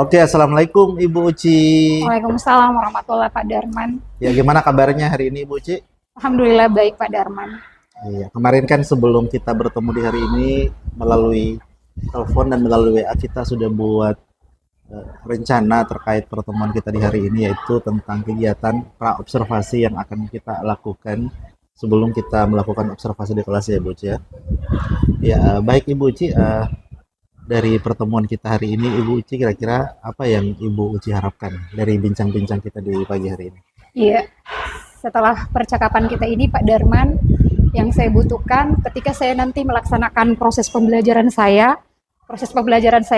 Oke, Assalamualaikum Ibu Uci. Waalaikumsalam warahmatullahi Pak Darman. Ya, gimana kabarnya hari ini Ibu Uci? Alhamdulillah baik Pak Darman. Iya, kemarin kan sebelum kita bertemu di hari ini melalui telepon dan melalui WA kita sudah buat rencana terkait pertemuan kita di hari ini yaitu tentang kegiatan pra-observasi yang akan kita lakukan sebelum kita melakukan observasi di kelas ya Ibu Uci ya. Ya, baik Ibu Uci, dari pertemuan kita hari ini Ibu Uci kira-kira apa yang Ibu Uci harapkan dari bincang-bincang kita di pagi hari ini? Iya, setelah percakapan kita ini Pak Darman, yang saya butuhkan ketika saya nanti melaksanakan proses pembelajaran saya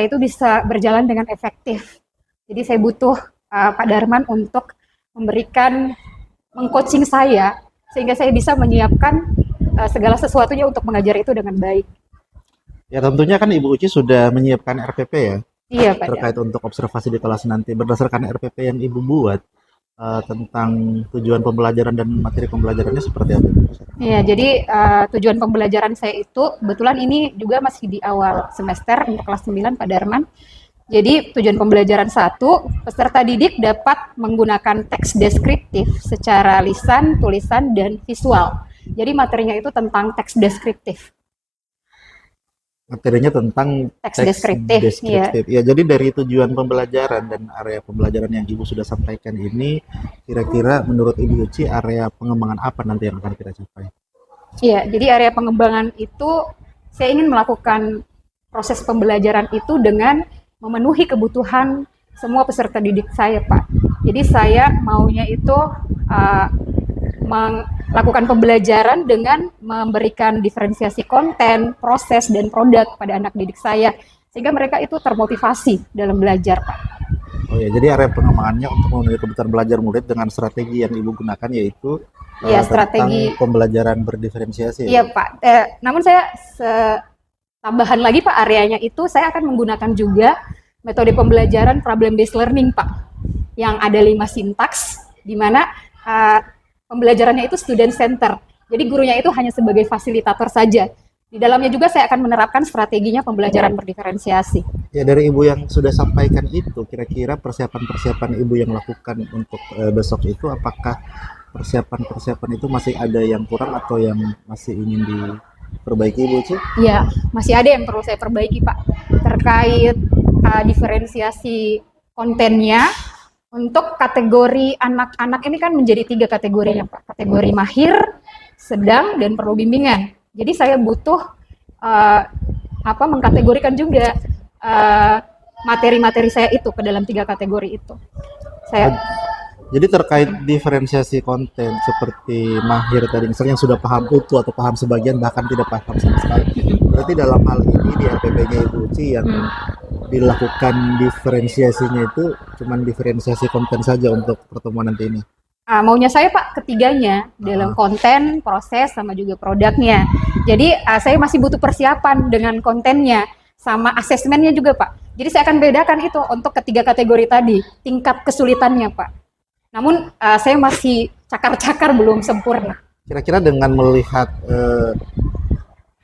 itu bisa berjalan dengan efektif. Jadi saya butuh Pak Darman untuk memberikan mengcoaching saya sehingga saya bisa menyiapkan segala sesuatunya untuk mengajar itu dengan baik. Ya tentunya kan Ibu Uci sudah menyiapkan RPP ya Iya Pak terkait Darman. untuk observasi di kelas nanti berdasarkan RPP yang Ibu buat tentang tujuan pembelajaran dan materi pembelajarannya seperti apa Ibu? Iya, jadi tujuan pembelajaran saya itu kebetulan ini juga masih di awal semester untuk kelas 9 Pak Darman. Jadi tujuan pembelajaran satu, peserta didik dapat menggunakan teks deskriptif secara lisan, tulisan, dan visual. Jadi materinya itu tentang teks deskriptif. Materinya tentang Teks teks deskriptif, ya. deskriptif. Ya, jadi dari tujuan pembelajaran dan area pembelajaran yang Ibu sudah sampaikan ini, kira-kira menurut Ibu Uci area pengembangan apa nanti yang akan kita capai? Iya, jadi area pengembangan itu saya ingin melakukan proses pembelajaran itu dengan memenuhi kebutuhan semua peserta didik saya, Pak. Jadi saya maunya itu uh, melakukan pembelajaran dengan memberikan diferensiasi konten, proses, dan produk pada anak didik saya, sehingga mereka itu termotivasi dalam belajar, Pak. Oh ya, jadi area pengembangannya untuk memenuhi kebutuhan belajar murid dengan strategi yang Ibu gunakan yaitu Ya, tentang strategi. pembelajaran berdiferensiasi ya, Iya, Bu? Pak. Namun saya tambahan lagi, Pak, areanya itu saya akan menggunakan juga metode pembelajaran problem based learning, Pak, yang ada 5 sintaks, di mana uh, pembelajarannya itu student center. Jadi gurunya itu hanya sebagai fasilitator saja. Di dalamnya juga saya akan menerapkan strateginya pembelajaran berdiferensiasi. Ya dari Ibu yang sudah sampaikan itu, kira-kira persiapan-persiapan Ibu yang lakukan untuk besok itu, apakah persiapan-persiapan itu masih ada yang kurang atau yang masih ingin diperbaiki Ibu Ci? Ya, masih ada yang perlu saya perbaiki, Pak, terkait diferensiasi kontennya. Untuk kategori anak-anak ini kan menjadi 3 kategorinya, Pak. Kategori mahir, sedang, dan perlu bimbingan. Jadi saya butuh mengkategorikan juga materi-materi saya itu ke dalam 3 kategori itu. Saya Jadi terkait diferensiasi konten seperti mahir tadi, misalnya yang sudah paham utuh atau paham sebagian bahkan tidak paham sama sekali. Berarti dalam hal ini di RPP-nya Ibu Uci yang dilakukan diferensiasinya itu cuman diferensiasi konten saja untuk pertemuan nanti ini. maunya saya, Pak, ketiganya dalam konten, proses, sama juga produknya. Jadi saya masih butuh persiapan dengan kontennya sama asesmennya juga, Pak. Jadi saya akan bedakan itu untuk ketiga kategori tadi, tingkat kesulitannya, Pak. Namun saya masih cakar-cakar belum sempurna. Kira-kira dengan melihat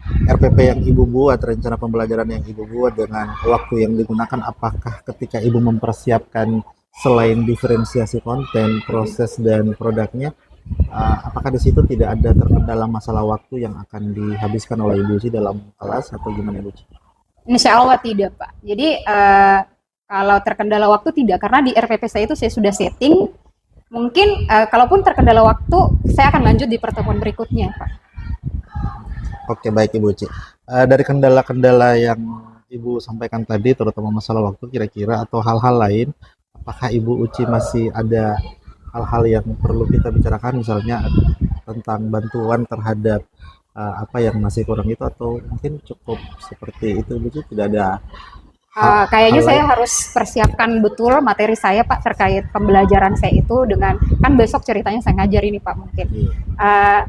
RPP yang Ibu buat, rencana pembelajaran yang Ibu buat dengan waktu yang digunakan, apakah ketika Ibu mempersiapkan selain diferensiasi konten, proses dan produknya, apakah di situ tidak ada terkendala masalah waktu yang akan dihabiskan oleh Ibu sih dalam kelas atau gimana Ibu? Insya Allah tidak, Pak. Jadi kalau terkendala waktu tidak, karena di RPP saya itu saya sudah setting. Mungkin kalaupun terkendala waktu, saya akan lanjut di pertemuan berikutnya, Pak. Oke, baik Ibu Uci. Dari kendala-kendala yang Ibu sampaikan tadi, terutama masalah waktu, kira-kira atau hal-hal lain, apakah Ibu Uci masih ada hal-hal yang perlu kita bicarakan, misalnya tentang bantuan terhadap apa yang masih kurang itu, atau mungkin cukup seperti itu Ibu Uci, tidak ada Kayaknya hal saya lain? harus persiapkan betul materi saya, Pak, terkait pembelajaran saya itu dengan, kan besok ceritanya saya ngajar ini, Pak, mungkin. Iya. Uh,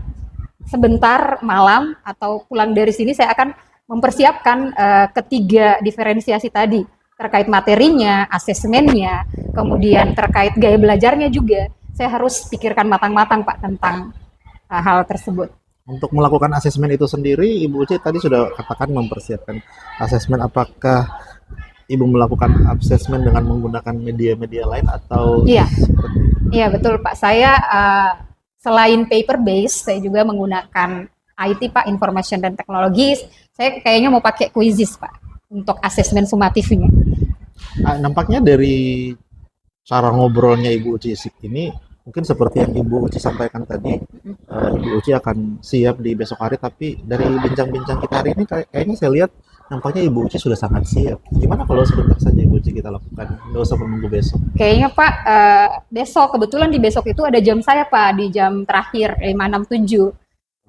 Sebentar malam atau pulang dari sini saya akan mempersiapkan ketiga diferensiasi tadi terkait materinya, asesmennya, kemudian terkait gaya belajarnya juga. Saya harus pikirkan matang-matang, Pak, tentang hal tersebut. Untuk melakukan asesmen itu sendiri, Ibu Uci tadi sudah katakan mempersiapkan asesmen. Apakah Ibu melakukan assessment dengan menggunakan media-media lain atau Iya, seperti iya betul Pak. Saya selain paper base, saya juga menggunakan IT Pak, Information dan Teknologi. Saya kayaknya mau pakai Quizzes Pak untuk asesmen sumatifnya. nampaknya dari cara ngobrolnya Ibu Uci ini mungkin seperti yang Ibu Uci sampaikan tadi, Ibu Uci akan siap di besok hari, tapi dari bincang-bincang kita hari ini kayaknya saya lihat nampaknya Ibu Uci sudah sangat siap. Gimana kalau sebentar saja Ibu Uci kita lakukan, nggak usah menunggu besok. Kayaknya Pak, besok, kebetulan di besok itu ada jam saya Pak, di jam terakhir 567.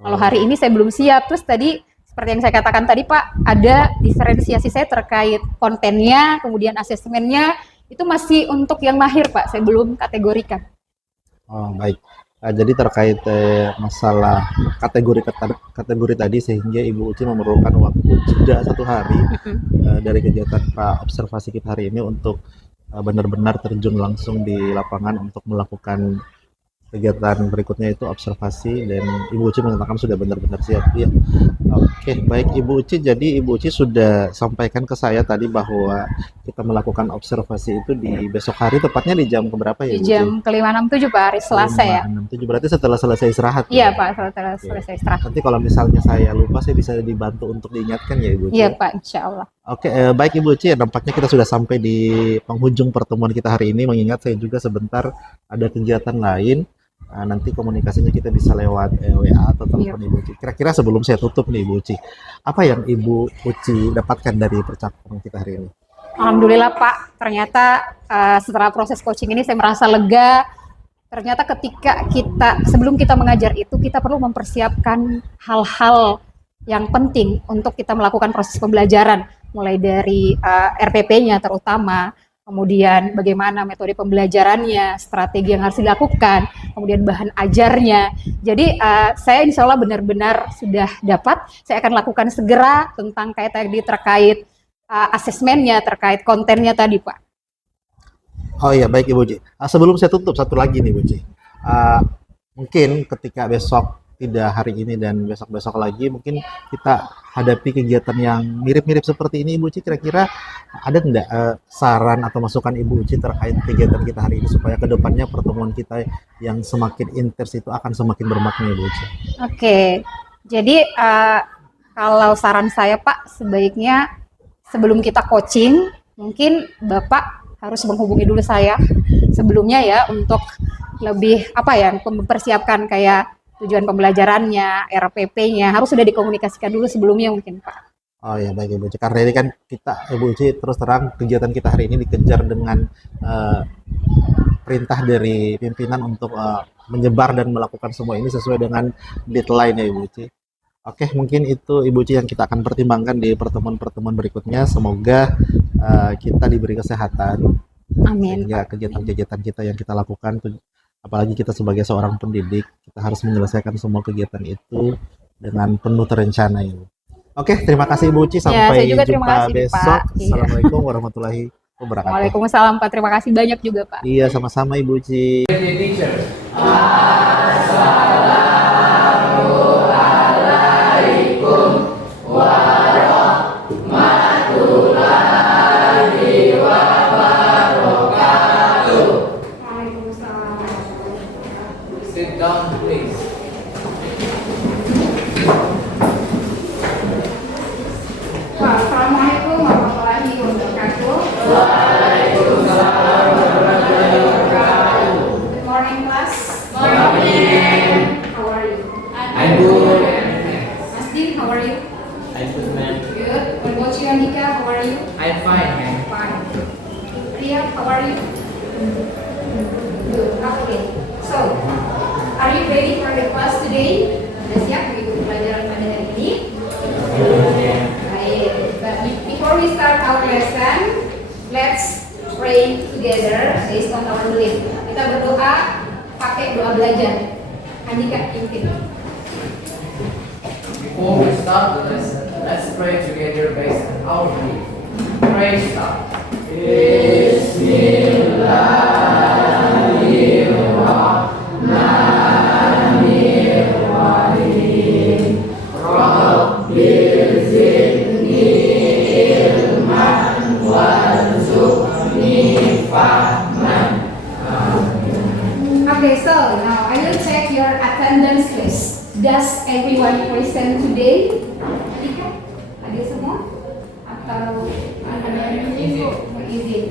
Kalau Oh, hari ini saya belum siap. Terus tadi seperti yang saya katakan tadi Pak, ada diferensiasi saya terkait kontennya, kemudian asesmennya, itu masih untuk yang mahir Pak, saya belum kategorikan. baik. Jadi terkait masalah kategori tadi sehingga Ibu Uci memerlukan waktu jeda 1 hari dari kegiatan observasi kita hari ini untuk benar-benar terjun langsung di lapangan untuk melakukan kegiatan berikutnya itu observasi dan Ibu Uci mengatakan sudah benar-benar siap. Iya. Oke, baik Ibu Uci. Jadi Ibu Uci sudah sampaikan ke saya tadi bahwa kita melakukan observasi itu di besok hari, tepatnya di jam berapa ya Di Ibu Uci? jam ke-567 Pak, hari Selasa ya. 5, 6, 7. Berarti setelah selesai istirahat Iya ya? Pak, setelah Oke. selesai istirahat. Nanti kalau misalnya saya lupa, saya bisa dibantu untuk diingatkan ya Ibu Uci Iya ya? Pak, insya Allah. Oke, baik Ibu Uci, ya, nampaknya kita sudah sampai di penghujung pertemuan kita hari ini, mengingat saya juga sebentar ada kegiatan lain. Nanti komunikasinya kita bisa lewat WA atau Iya. telepon Ibu Uci. Kira-kira sebelum saya tutup nih Ibu Uci, apa yang Ibu Uci dapatkan dari percakapan kita hari ini? Alhamdulillah Pak, ternyata setelah proses coaching ini saya merasa lega. Ternyata ketika sebelum kita mengajar itu, kita perlu mempersiapkan hal-hal yang penting untuk kita melakukan proses pembelajaran, mulai dari RPP-nya terutama, kemudian bagaimana metode pembelajarannya, strategi yang harus dilakukan, kemudian bahan ajarnya. Jadi saya insya Allah benar-benar sudah dapat, saya akan lakukan segera tentang kayak tadi terkait asesmennya, terkait kontennya tadi Pak. Oh iya, baik Ibu Uci. Sebelum saya tutup, satu lagi nih Ibu Uci. Ah, Mungkin ketika besok, tidak hari ini dan besok-besok lagi, mungkin kita hadapi kegiatan yang mirip-mirip seperti ini Ibu Uci. Kira-kira ada nggak saran atau masukan Ibu Uci terkait kegiatan kita hari ini supaya kedepannya pertemuan kita yang semakin intens itu akan semakin bermakna Ibu Uci? Oke, jadi kalau saran saya Pak, sebaiknya sebelum kita coaching, mungkin Bapak harus menghubungi dulu saya sebelumnya ya, untuk lebih mempersiapkan kayak tujuan pembelajarannya, RPP-nya, harus sudah dikomunikasikan dulu sebelumnya mungkin Pak. Oh ya, baik Ibu Uci. Karena ini kan Ibu Uci terus terang kegiatan kita hari ini dikejar dengan eh, perintah dari pimpinan untuk menyebar dan melakukan semua ini sesuai dengan deadline ya Ibu Uci. Oke, mungkin itu Ibu Uci yang kita akan pertimbangkan di pertemuan-pertemuan berikutnya. Semoga kita diberi kesehatan Amin. sehingga kegiatan-kegiatan kita yang kita lakukan, apalagi kita sebagai seorang pendidik, kita harus menyelesaikan semua kegiatan itu dengan penuh terencana ini. Oke, terima kasih Ibu Uci. Ya, Sampai saya juga terima jumpa kasih nih, besok. Pak. Iya. Assalamualaikum warahmatullahi wabarakatuh. Waalaikumsalam Pak, terima kasih banyak juga Pak. Iya, sama-sama Ibu Uci. Sit down, please. Assalamualaikum warahmatullahi wabarakatuh. Good morning, class. Morning. How are you? I'm good. Masdi, how are you? I'm good, ma'am. Good. What about you, Andika? How are you? I'm fine, ma'am. Fine. Priya, how are you? Good. Okay. So, are you ready for the class today? Sudah siap mengikuti pelajaran pada hari ini? Baik. But before we start our lesson, let's pray together based on our belief. Kita berdoa pakai doa belajar. Andika, intin. Before we start the lesson, let's pray together based on our belief. Pray start. Bismillahirrahmanirrahim. everyone present today? Hadir semua? Atau ada yang izin?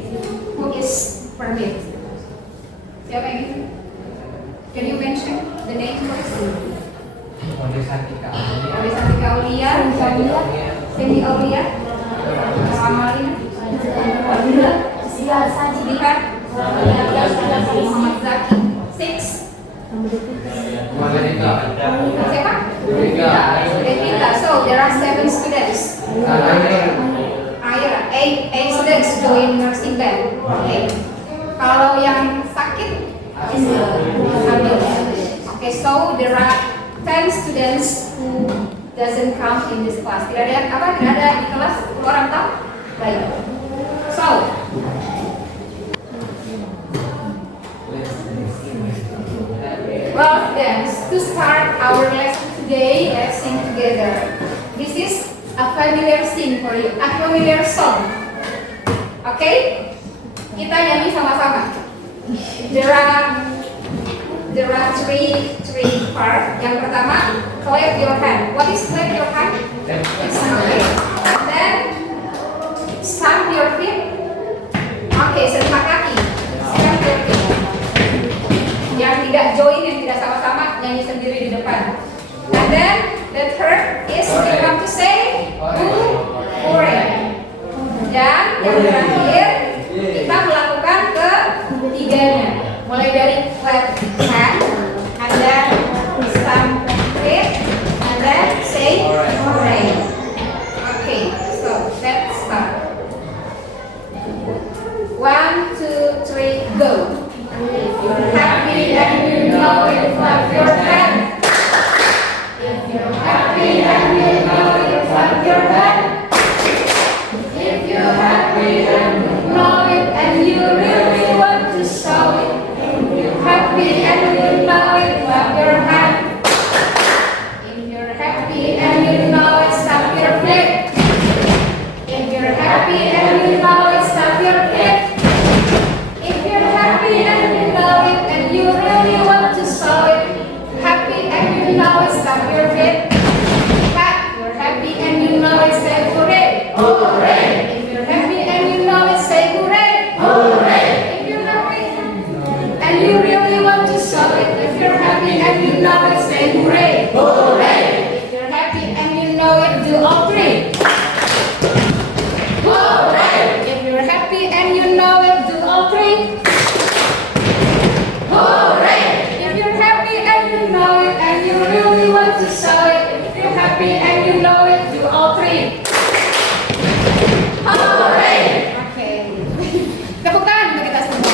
Who is permit? Siapa yang izin? Can you mention the name first? Oleh Santika Oleh Santika Aulia, Cindy Aulia, Amalina, Sidikat, Muhammad Zaki. 6. Siapa? Devita. So there are 7 students. Aira, 8 students join nursing band. Okay. Kalau yang sakit is hamil. Okay, so there are 10 students who doesn't come in this class. Tidak ada di kelas. Orang tahu? Baik. So well, then, to start our lesson today, let's sing together. This is a familiar sing for you, a familiar song. Okay? Kita nyanyi sama-sama. There are three parts. Yang pertama, clap your hand. What is clap your hand? Okay. And then stamp your feet. Okay, sentak kaki. Stamp your feet. Yang tidak join, yang tidak sama-sama, nyanyi sendiri di depan. And then the third is we have to say hooray. Dan yang terakhir kita melakukan ketiganya. Mulai dari clap hand, and then stamp feet, and then say hooray. Okay, so let's start. 1, 2, 3, go. If you're happy and you know it, clap your hand. If you're happy and you know it, clap your hand. If you're happy and you know it, and you really want to show it. If you're happy and you know it, clap your hand. If you're happy and you know it, stamp your feet. If you're happy and you know it, stamp your feet. If you're happy and you know it, and you really want to show it, happy and you know it, stamp your feet. Clap. You're happy and you know it, say hooray. Hooray. If you're happy and you know it, say hooray. Hooray. If you're happy and you really want to show it, if you're happy and you know it, say hooray. Hooray. If you're happy and you know it, do all three. Hooray. If you're happy and you know it, do all three. Hooray! If you're happy and you know it, and you really want to show it, if you're happy and you know it, do all three. Hooray! Okay. Tepuk tangan untuk kita semua.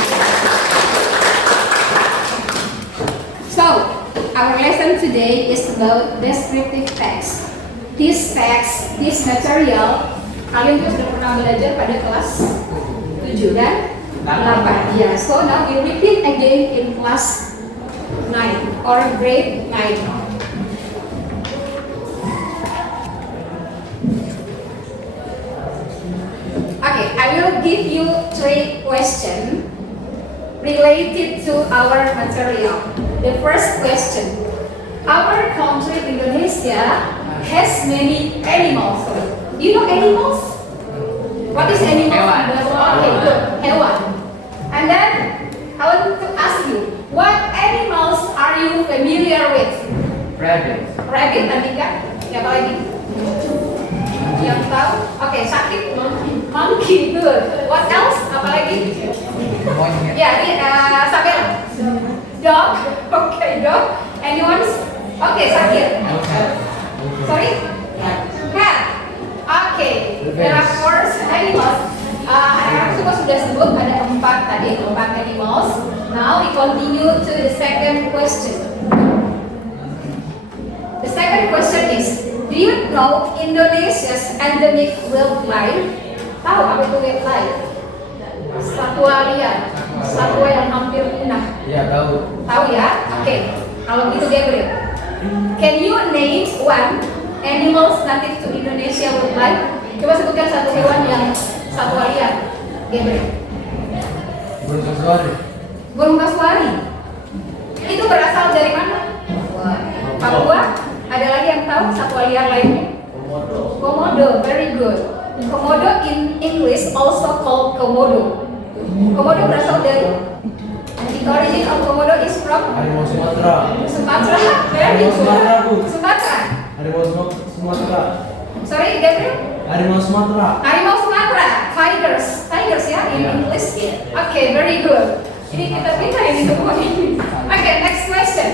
So, our lesson today is about descriptive text. This text, this material, kalian juga sudah pernah belajar pada kelas 7 dan 8. Yeah, so now we repeat again in class 9 or grade 9. Okay, I will give you 3 questions related to our material. The first question: our country Indonesia has many animals. Do you know animals? What is animals? Okay, good. Hewan. And then I want to ask you, what animals are you familiar with? Rabbit. Rabbit, Andika. Siapa lagi? Yang tahu? Oke, sakit. Monkey, good. What else? Apa lagi? Monyet. Ya, ini Sabel. Dog. Okay, dog. Anyone? Okay, sakit. Sorry? Cat. Okay. There are 4 animals. Anak-anak semua sudah sebut ada 4 tadi, 4 animals. Now we continue to the second question. The second question is, do you know Indonesia's endemic wildlife? Tahu apa itu wildlife? Satwa liar, satwa yang hampir punah. Iya, tahu. Tahu ya? Oke. Kalau begitu Gabriel, can you name one animals native to Indonesia wildlife? Coba sebutkan satu hewan yang satwa liar. Gabriel. Burung kasuari. Burung kasuari. Itu berasal dari mana? Papua. Ada lagi yang tahu satwa liar lainnya? Komodo, very good. Komodo in English also called komodo. Komodo berasal dari, the origin of komodo is from Harimau Sumatera. Sumatera. Very Sumatera, Bu. good. Sumatera. Harimau Sumatera. Sorry, Gabriel? Harimau Sumatera. Harimau Sumatera, tigers, tigers ya in Yeah. English. Oke, very good. Ini kita pintar ini semua ini. Oke, next question.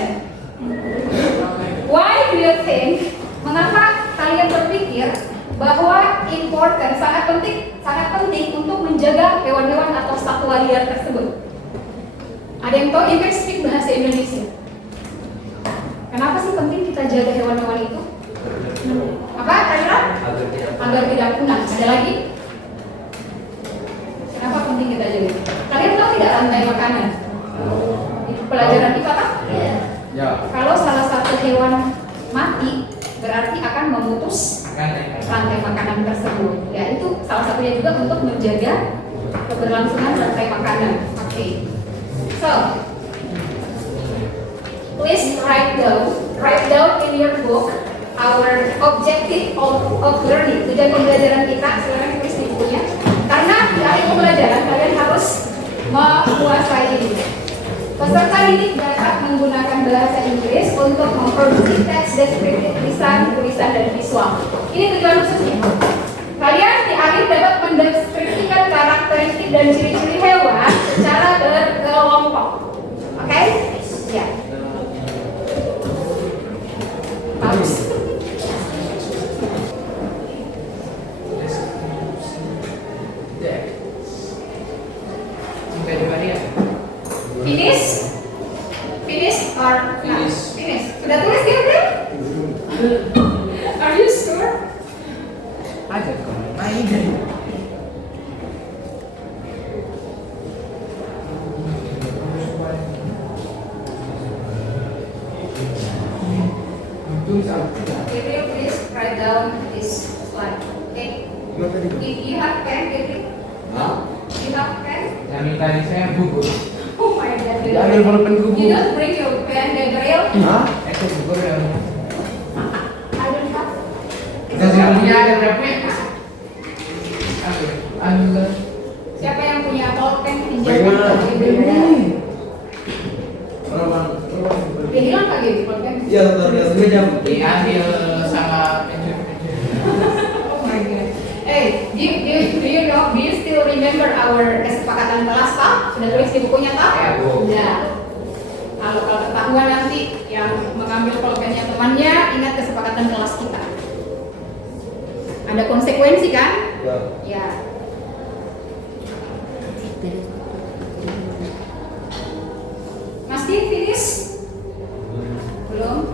Why do you think? Mengapa kalian berpikir bahwa important sangat penting untuk menjaga hewan-hewan atau satwa liar tersebut? Ada yang tahu? You can speak bahasa Indonesia. Kenapa sih penting kita jaga hewan-hewan itu? Apa? Kira-kira? Agar tidak punah. Ada lagi? Kenapa penting kita jaga? Kalian tahu tidak rantai makanan? Itu pelajaran IPA kan? Ya. Kalau salah satu hewan mati, berarti akan memutus rantai makanan tersebut. Ya, itu salah satunya juga untuk menjaga keberlangsungan rantai makanan. Oke. So, please write down in your book our objective of learning. Tujuan pembelajaran kita, silakan tulis di bukunya. Karena di akhir pembelajaran kalian harus menguasai ini. Peserta didik dapat menggunakan bahasa Inggris untuk memproduksi teks deskriptif tulisan dan visual. Ini tujuan khususnya. Kalian di akhir dapat mendeskripsikan karakteristik dan ciri-ciri hewan secara berkelompok. Oke? Ya. Bagus. Sampai di mana ya? Finish? Finish or Finish. Finish. Sudah tulis ya, Bro? Are you sure? Aja kamu main. Tulis apa? Gabriel, please write down this slide. Okay. If you have pen, Gabriel. Hah? You have pen? Yang tadi saya gugur. Oh my God, Ya, ambil pulpen gugur. You don't bring your pen, Gabriel. Hah? Itu gugur ya. I don't have. Kita punya ada berapa ya? Ambil. Siapa yang punya pulpen pinjam? Bagaimana? Dia hilang kali ya pulpen? Iya, diambil sama pencuri. Oh my God. Hey, do you know? Do you still remember our kesepakatan kelas Pak? Sudah tulis di bukunya Pak? Ya, Bu. Ya. Kalau ketahuan nanti yang mengambil pulpennya temannya, ingat kesepakatan kelas kita. Ada konsekuensi kan? Ya. Masih finish? Belum?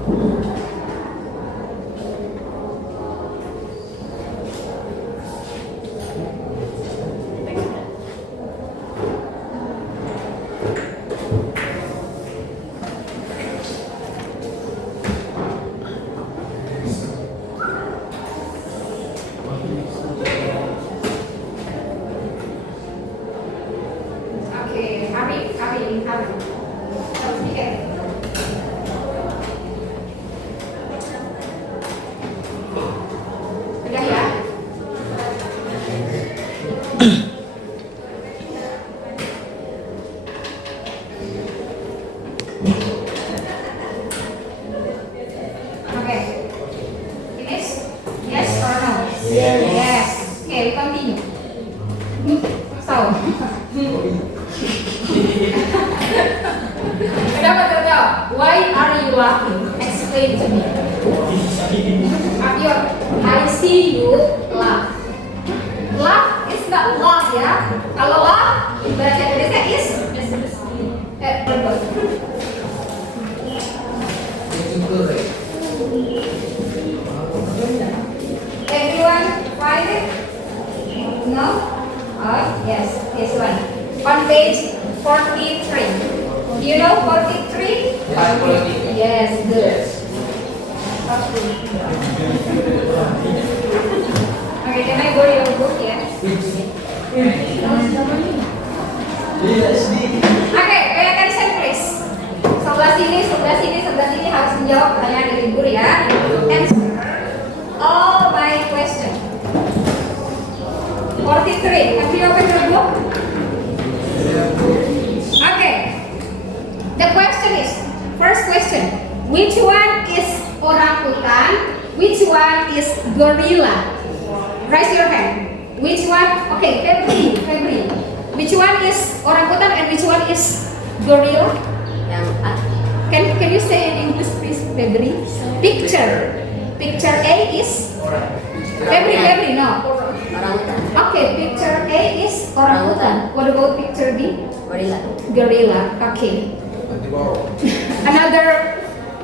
Oke, hari. Harus mikir. Udah ya? Oke. Finish? Yes or no? Yes. Okay, we continue. So. Kenapa tertawa? Why are you laughing? Explain to me. Ayo, I see you laugh. Laugh is not laugh ya. Kalau laugh, bahasa Indonesia is berbuat. Everyone find it? No? Oh, yes, this one. On page 43. Do you know 43? Yes, good. Okay, can I go to your book ya? Oke, pay attention please. Sebelah sini harus menjawab pertanyaan dari guru ya. 43. Have you opened your book? Okay. The question is, first question, which one is orangutan? Which one is gorilla? Raise your hand. Which one? Okay, Febri. Which one is orangutan and which one is gorilla? Can you say in English, please, Febri? Picture A is Febri. No. Okay, picture A is orangutan. What about picture B? Gorilla. Okay. Another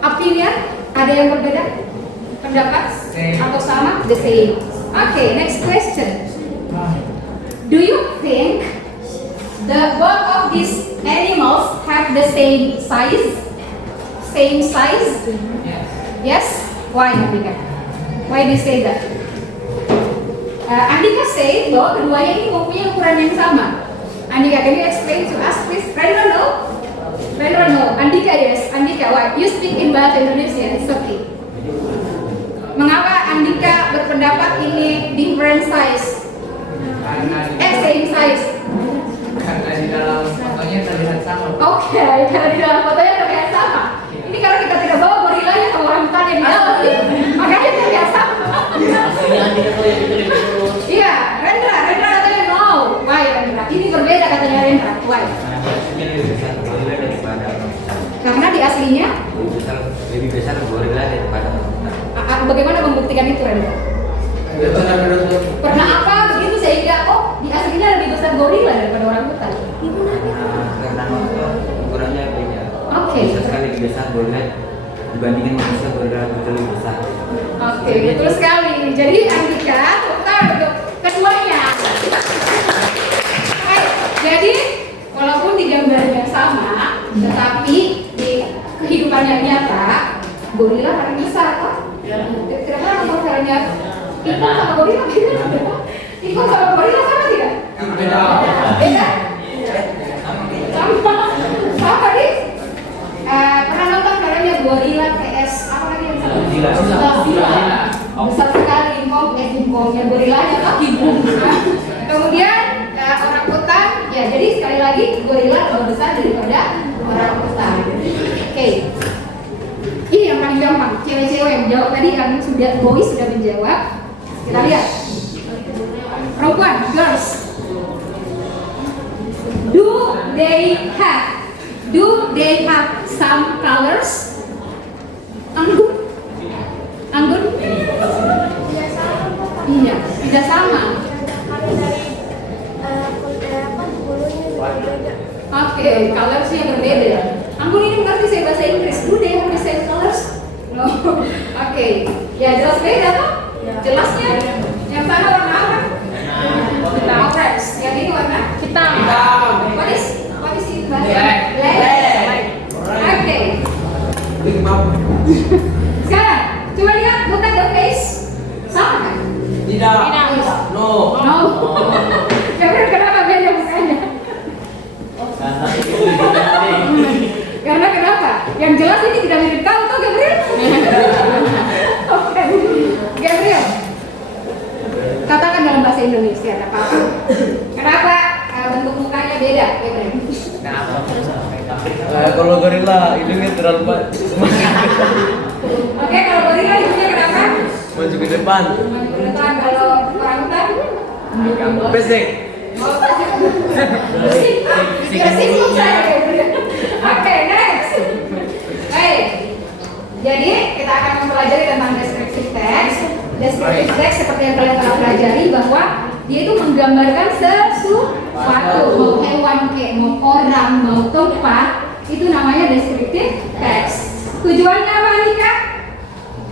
opinion? Ada yang berbeda? Pendapat? Atau sama? The same. Okay, next question. Do you think the both of these animals have the same size? Same size? Yes? Why, Andika? Why do you say that? Andika say bahwa keduanya ini mempunyai ukuran yang sama. Andika, can you explain to us, please? Rendra, no? Rendra, no. Andika, yes. Andika, why? You speak in Bahasa Indonesia, it's okay. Mengapa Andika berpendapat ini different size? Same size. Karena di dalam fotonya terlihat sama. Oke, karena di dalam fotonya terlihat sama. Ini karena kita tidak bawa gorilanya ke orangutan yang di dalam, makanya terlihat sama. Iya, Rendra katanya no. Why Rendra? Ini berbeda katanya Rendra. Why? Karena di aslinya lebih besar gorila daripada bagaimana membuktikan itu, Rendra? Pernah apa begitu sehingga di aslinya lebih besar gorila daripada orangutan? karena ukurannya beda. Oke. Bisa sekali lebih besar gorila dibandingin manusia, gorila itu lebih besar. Oke, betul sekali. Jadi Andika total untuk keduanya. Oke, jadi walaupun di gambarnya sama, tetapi di kehidupan yang nyata gorila paling besar, kok? Kira-kira nomornya Iko sama gorila beda? Iko sama gorila sama tidak? Beda. Beda? Sama nih? Pernah nonton filmnya Gorilla vs apa lagi yang satu? Godzilla. Besar sekali Kingkongnya, gorilanya kaki bung. Kemudian orangutan, ya jadi sekali lagi gorila lebih besar daripada orangutan. Oke. Ini yang paling gampang, cewek-cewek yang jawab tadi, yang boy sudah menjawab. Kita lihat. Perempuan, girls. Do they have some colors? Anggun? Iya, tidak sama. Oke, colorsnya berbeda. Anggun ini mengerti saya bahasa Inggris. Do they have the same colors? No. Oke, ya jelas beda toh? Jelasnya yang sana warna apa? Orange. Yang ini warna hitam. What is it? Black. Oke. Sekarang coba lihat, look at the face. Sama kan? Tidak. No. Kenapa beda mukanya? Karena kenapa? Yang jelas ini tidak mirip kau tuh, Gabriel. Oke. Gabriel, katakan dalam bahasa Indonesia, ada apa-apa. Kenapa bentuk mukanya beda, Gabriel? Kalau gorila hidungnya terlalu Oke, kalau gorila hidungnya kenapa? maju ke depan. Maju ke depan. Kalau orangutan? Pesek. Oke, next. Baik. Jadi kita akan mempelajari tentang descriptive text. Descriptive text seperti yang kalian telah pelajari bahwa dia itu menggambarkan sesuatu, mau hewan kayak mau orang, mau tempat, itu namanya descriptive text. Tujuannya apa, Andika?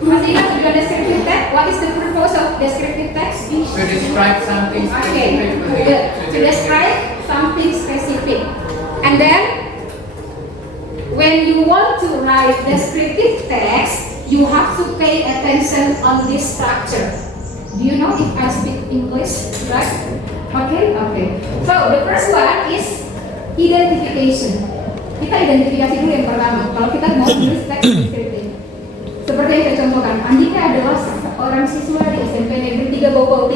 Masih ingat tujuan descriptive text? What is the purpose of descriptive text? To describe something Okay, specifically. good. To describe something specific. And then, when you want to write descriptive text, you have to pay attention on this structure. Do you know if I speak English, right? Okay. So, the first one is identification. Kita identifikasi dulu yang pertama. Kalau kita mau tulis teks deskriptif, seperti yang saya contohkan, Andika adalah seorang siswa di SMP Negeri 3 Bogor.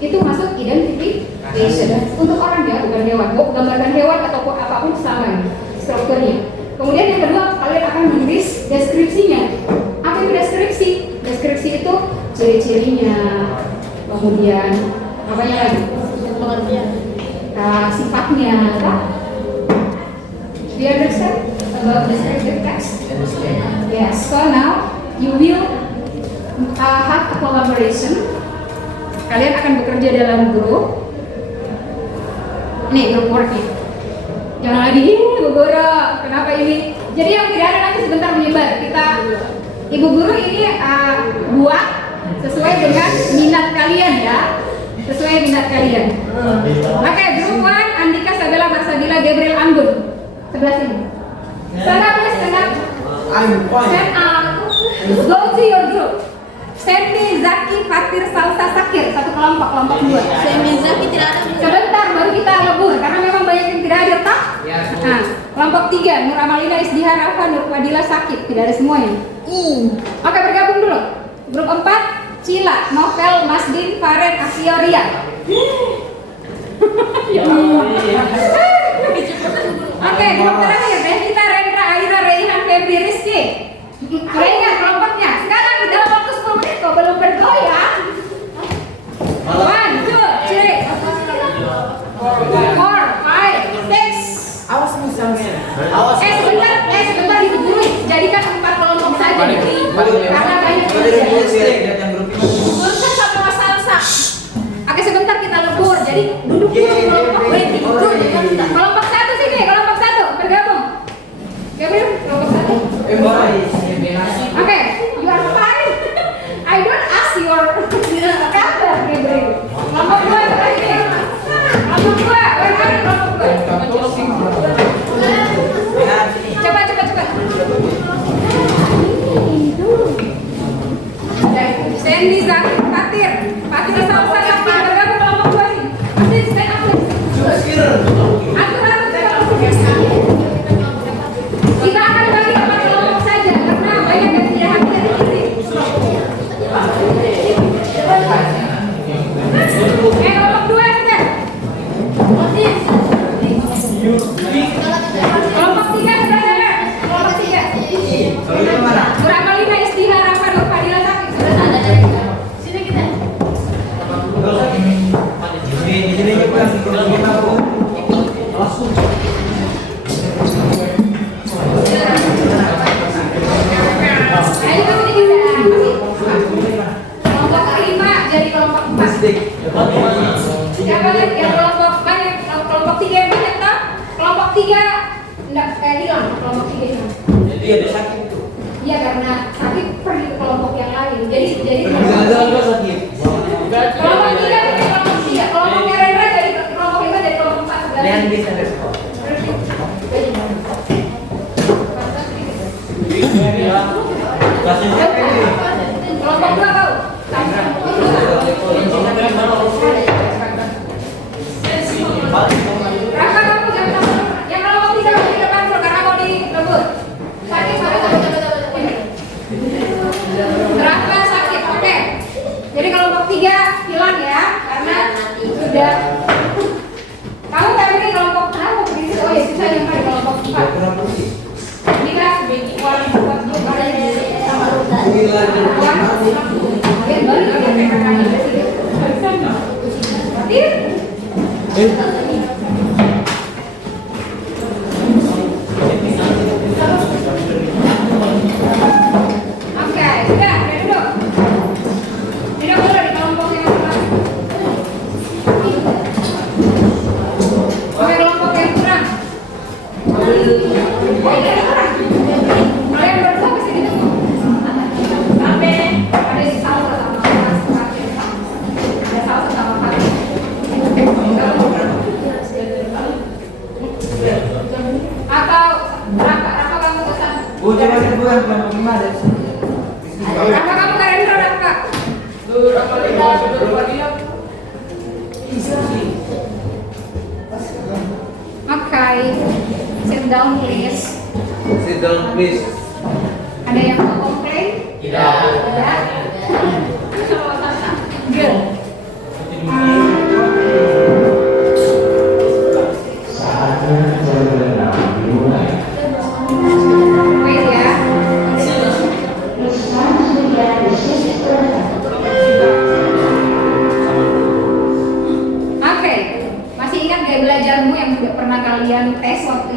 Itu masuk identifikasi. patient. Untuk orang ya, bukan hewan. Mau gambarkan hewan ataupun apapun sama ini strukturnya. Kemudian yang kedua, kalian akan menulis deskripsinya. Apa itu deskripsi? Deskripsi itu ciri-cirinya, kemudian apanya lagi? Sifatnya, kan? Do you understand about descriptive text? Yes. So now you will have a collaboration. Kalian akan bekerja dalam grup. Ini grup worknya. Jangan lagi, Bu Guru, kenapa ini? Jadi yang tidak ada nanti sebentar menyebar. Ibu Guru ini buat sesuai dengan minat kalian ya. Sesuai minat kalian. Oke, grup 1, Andika, Sabella, Marsabila, Gabriel, Anggun. Sebelah sini. Stand up, please, stand up. Stand up. Go to your group. Semi, Zaki, Fatir, Salsa, Sakir. Satu kelompok, kelompok 2. Semi Zaki tidak ada. Sebentar, baru kita lebur. Karena memang banyak yang tidak hadir, tak? Ya, Bu. Nah, kelompok 3, Nur Amalina, Isdihar, Rafa, Nur Fadila, Sakit. Tidak ada semuanya. Oke, bergabung dulu. Grup 4, Cila, Novel, Masdin, Faren, Asio, Ria. Ya Allah. Oke, grup terakhir, Revita, Rendra, Aira, Reihan, Febri, Rizky. Sudah ingat kelompoknya? Sekarang dalam waktu 10 menit kok belum bergoyang. 1, 2, 3, 4, 5, 6. Awas misalnya. Sebentar Ibu Guru, jadikan 4 kelompok saja. Karena banyak Guru sama Salsa. Oke, sebentar kita lebur. Jadi duduk dulu kelompok berhenti. Kelompok 1 sini, kelompok 1 bergabung. Gabriel, kelompok 1. Oke, you are fine. I don't ask your kabar, Gabriel. Kelompok 2 terakhir. Kelompok 2, bagaimana kelompok 2? Coba. Sandy, Zaki, Fatir, Salsa, Zaki, bergabung kelompok 2 sih. Masih stand up. Atur. Kita akan bagi 4 kelompok saja karena banyak yang tidak hadir di sini. Kelompok 2 sudah. Kelompok 3 sudah ada. Kelompok 3. Suramalina, Istihar, Rafa, Nur Fadila, Sakit sudah ada. Sini kita. Ayo kita sedikit. Kelompok 5 jadi kelompok 4. Siapa lagi yang kelompok banyak? Kelompok 3 yang banyak tak? Kelompok 3 enggak hilang. Kelompok 3 hilang. Jadi ada sakit tuh. Iya, karena Sakit pergi ke kelompok yang lain. Jadi Jangan sakit. kelompok 3 jadi kelompok 3. Kelompok Rendra jadi kelompok 5 jadi kelompok 4 sebelah. Dan bisa respon. Kelompok 2 kau. Rafa, kamu jangan takut. Yang kelompok 3 kamu di depan dulu karena mau dilebur. Sakit. Rafa, Sakit. Oke. Jadi kelompok 3 hilang ya karena sudah. Kamu tadi di kelompok kamu begitu. Oh ya, susah yang di kelompok 4. Bila buat grup ada sama Oke, sudah, duduk. Duduk dulu di kelompok yang kurang. Oke, kelompok yang kurang. Kalian berdua ke sini tunggu. Sampai ada si Salsa sama Fatir. Ada Salsa sama Fatir. Atau Rafa kamu ke sana. Kelompok 5 dari sini. Rafa kamu ke Rendra, Rafa. Okay, sit down please. Sit down please. Ada yang mau komplain? Tidak. Tidak. Good.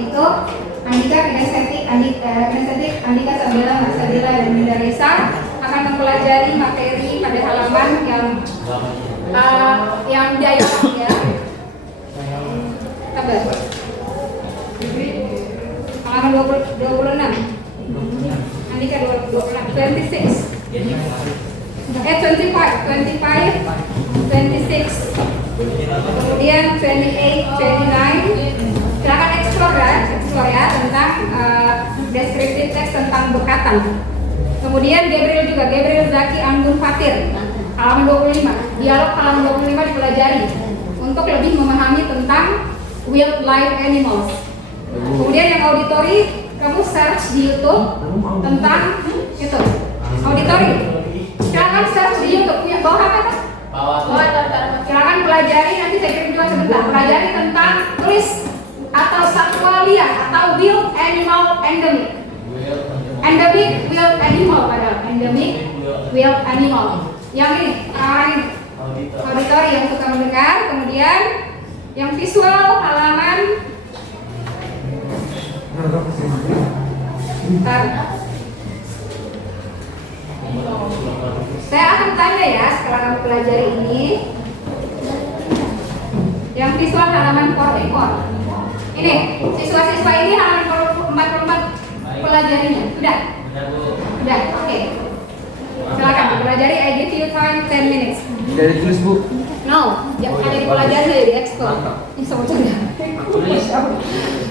itu Andika Kinestetik, Andika Sabila, Mas Sabila, dan Minda Resa akan mempelajari materi pada halaman yang diayak ya. Sabar. Halaman 26. Andika 26, 26. 25, 26, kemudian 28, 29. Silakan explore ya tentang descriptive text tentang bekatan. Kemudian Gabriel Zaki Anggun Fatir, halaman 25. Dialog halaman 25 dipelajari untuk lebih memahami tentang wildlife animals. Kemudian yang auditori, kamu search di YouTube tentang itu. Auditori, silakan search di YouTube. Punya bawah apa kan? Bawah. Silakan pelajari, nanti saya kirim juga sebentar. Pelajari tentang tulis atau satwa liar atau wild animal endemic. Endemic wild animal padahal. Endemic wild animal. Yang ini, orang ini. Auditori yang suka mendengar. Kemudian yang visual halaman. Bentar. Saya akan tanya ya setelah kamu pelajari ini. Yang visual halaman 44. Ini, siswa-siswa ini halaman 44 pelajarinya. Sudah? Sudah, oke. Silakan pelajari, I give you time 10 minutes. Dari tulis Bu. No, jangan hanya dipelajari saja, di explore. Ini sama saja.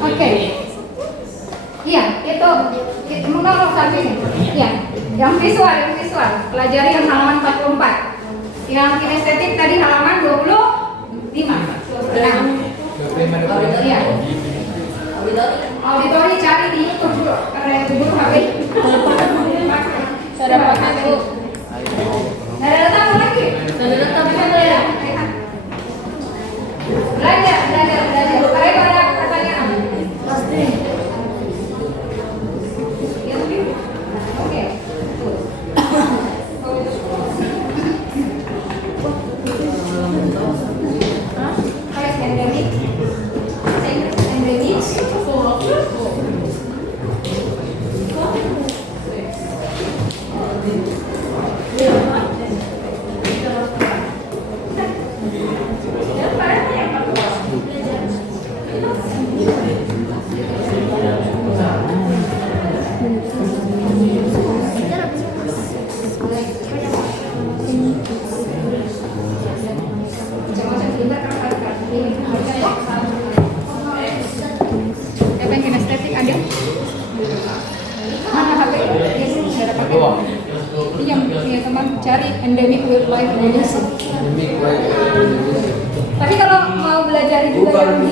Oke. Iya, itu mungkin kalau sampai ini. Iya, yang visual. Pelajari yang halaman 44. Yang kinestetik tadi halaman 25. Iya. Auditori cari di YouTube dulu karena itu dulu HP. Sudah dapat Bu. Ada datang lagi. Ya. Belajar. Ada pada pertanyaan. Pasti. Oke. Cari endemic wildlife Indonesia. Tapi kalau mau belajar juga yang di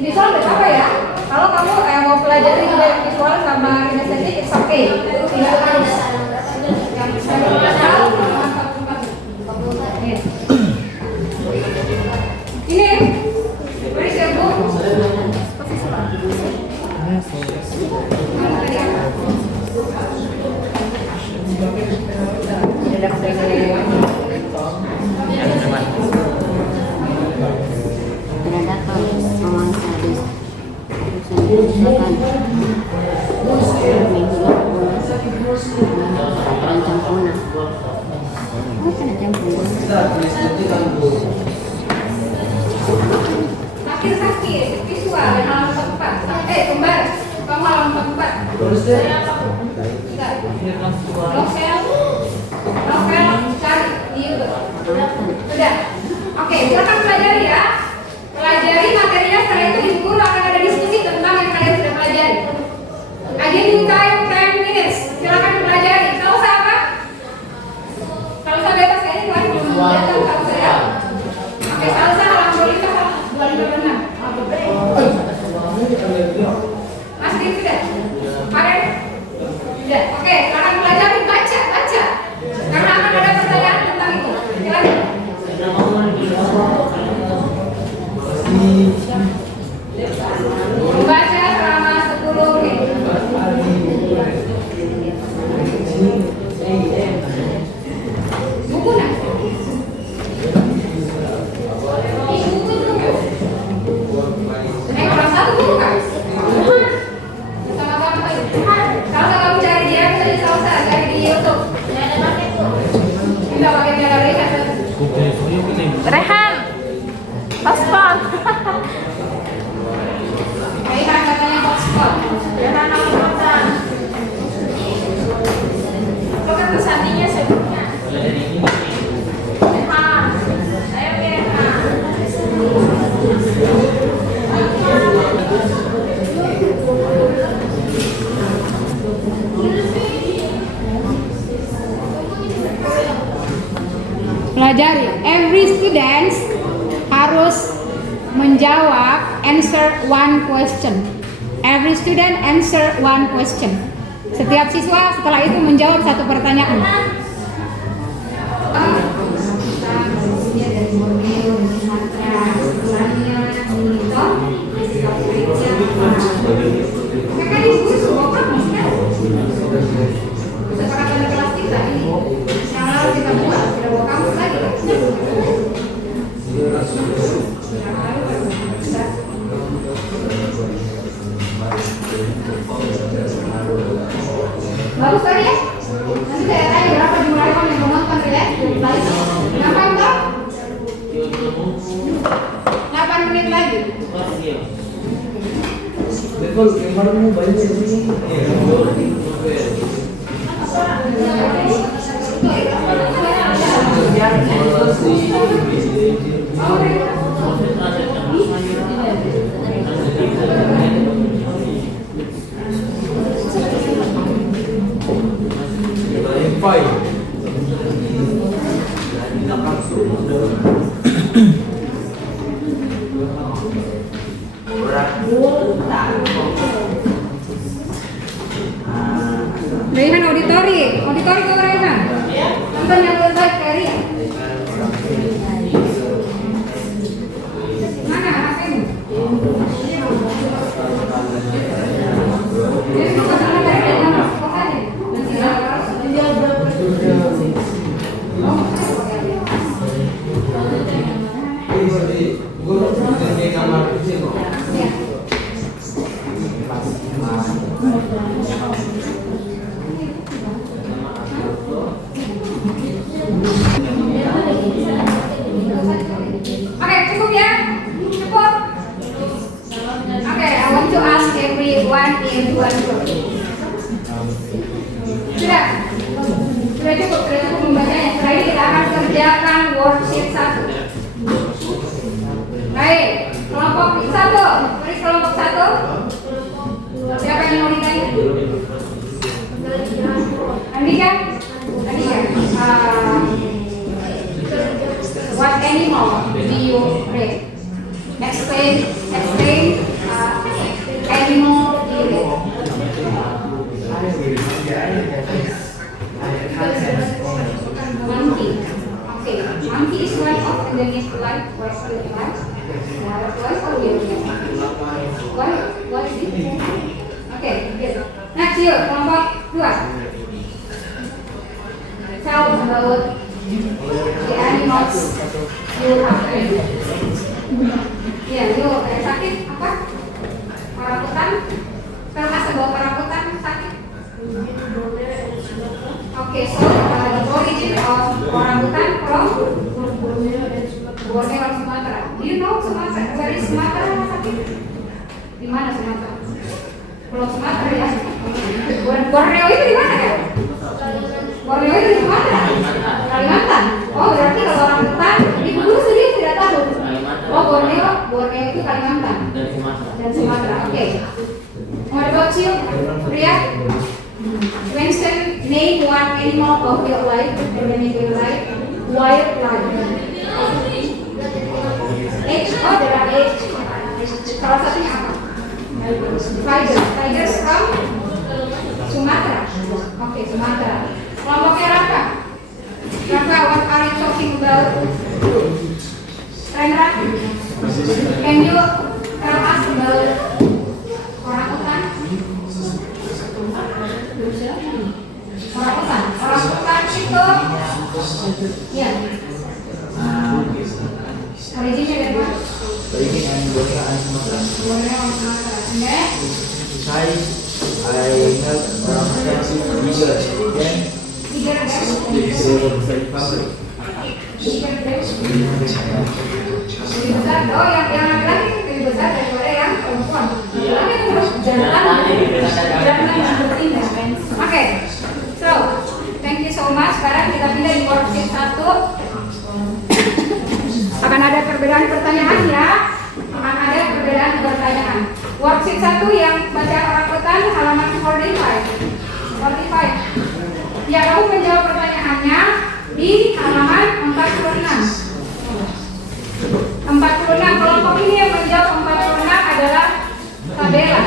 visual nggak apa ya. Kalau kamu mau pelajari juga yang visual sama kinestetik, it's okay. Tidak harus. Yang ini, beri saya Bu. Predator memangsa di silakan terancam punah. Terancam punah. Sakit visual dan halaman 44. Kembar, kamu halaman 44. Novel cari di YouTube. Sudah. Oke, silakan pelajari ya. Pelajari materinya, setelah itu di guru akan ada diskusi tentang yang kalian sudah pelajari. I give you time 10 minutes. Silakan pelajari. Kalau apa? Kalau saya bebas kayaknya kalian belum datang kalau saya. Oke, kalau saya halaman 256. Mas Din sudah? Karen? Sudah. Oke, silakan pelajari, baca. Karena akan ada pertanyaan tentang itu. Silakan. Rehan, paspor. Rehan katanya paspor. Rehan Almatan. Apa kan pesannya sebutnya? Rehan, ayo Rehan. Pelajari, every student harus menjawab answer one question. Every student answer one question. Setiap siswa setelah itu menjawab satu pertanyaan. Bagus kali ya? Nanti saya tanya berapa jumlah orang yang menonton ya? Gampang toh? 8 menit lagi. Raihan auditori ke Raihan. Nonton yang baik Kari. Mana HP-mu? Oke, cukup ya? Cukup? Oke, I want to ask everyone in one group. Sudah? Sudah cukup membacanya. Setelah ini kita akan kerjakan worksheet 1. Baik, kelompok 1. Tulis kelompok 1. Siapa yang mau ditanya? Andika? What animal do you read? Explain animal do you read? Monkey. Okay, monkey is one of endemic life. What's the life? Why or yellow? Why is it? Okay, good. Next you, kelompok 2. Tell about the animals you have read. Ya, you sakit apa? Orangutan. Tell us about orangutan sakit. Okay, so the origin of orangutan from Borneo and Sumatera. Do you know Sumatera? Where is Sumatera sakit? Di mana Sumatera? Pulau Sumatera ya. Borneo itu di mana ya? Borneo itu di Sumatera. Kalimantan. Oh, berarti kalau orangutan ibu dulu sendiri tidak tahu. Oh, Borneo itu Kalimantan dan Sumatera. Oke. What about you, Priya? Mention name one animal of your life, endemic wildlife, wildlife. Oh, there are 8. Salah satunya apa? Tigers from Sumatera. Oke, Sumatera. Kelompoknya Raka. Raka, what are you talking about? Rendra, can you tell us about orangutan? Orangutan itu, ya. Originnya dari mana? Borneo and Sumatera. Tiger, guys. Lebih besar. Oh, yang laki-laki lebih besar daripada yang perempuan. Laki itu harus jangan berpindah. Oke. So, thank you so much. Sekarang kita pindah di worksheet 1. Akan ada perbedaan pertanyaan ya. Akan ada perbedaan pertanyaan. Worksheet 1 yang bacaan orang utan halaman 45. Ya, kamu menjawab pertanyaannya di halaman 46. 46, kelompok ini yang menjawab 46 adalah Sabella.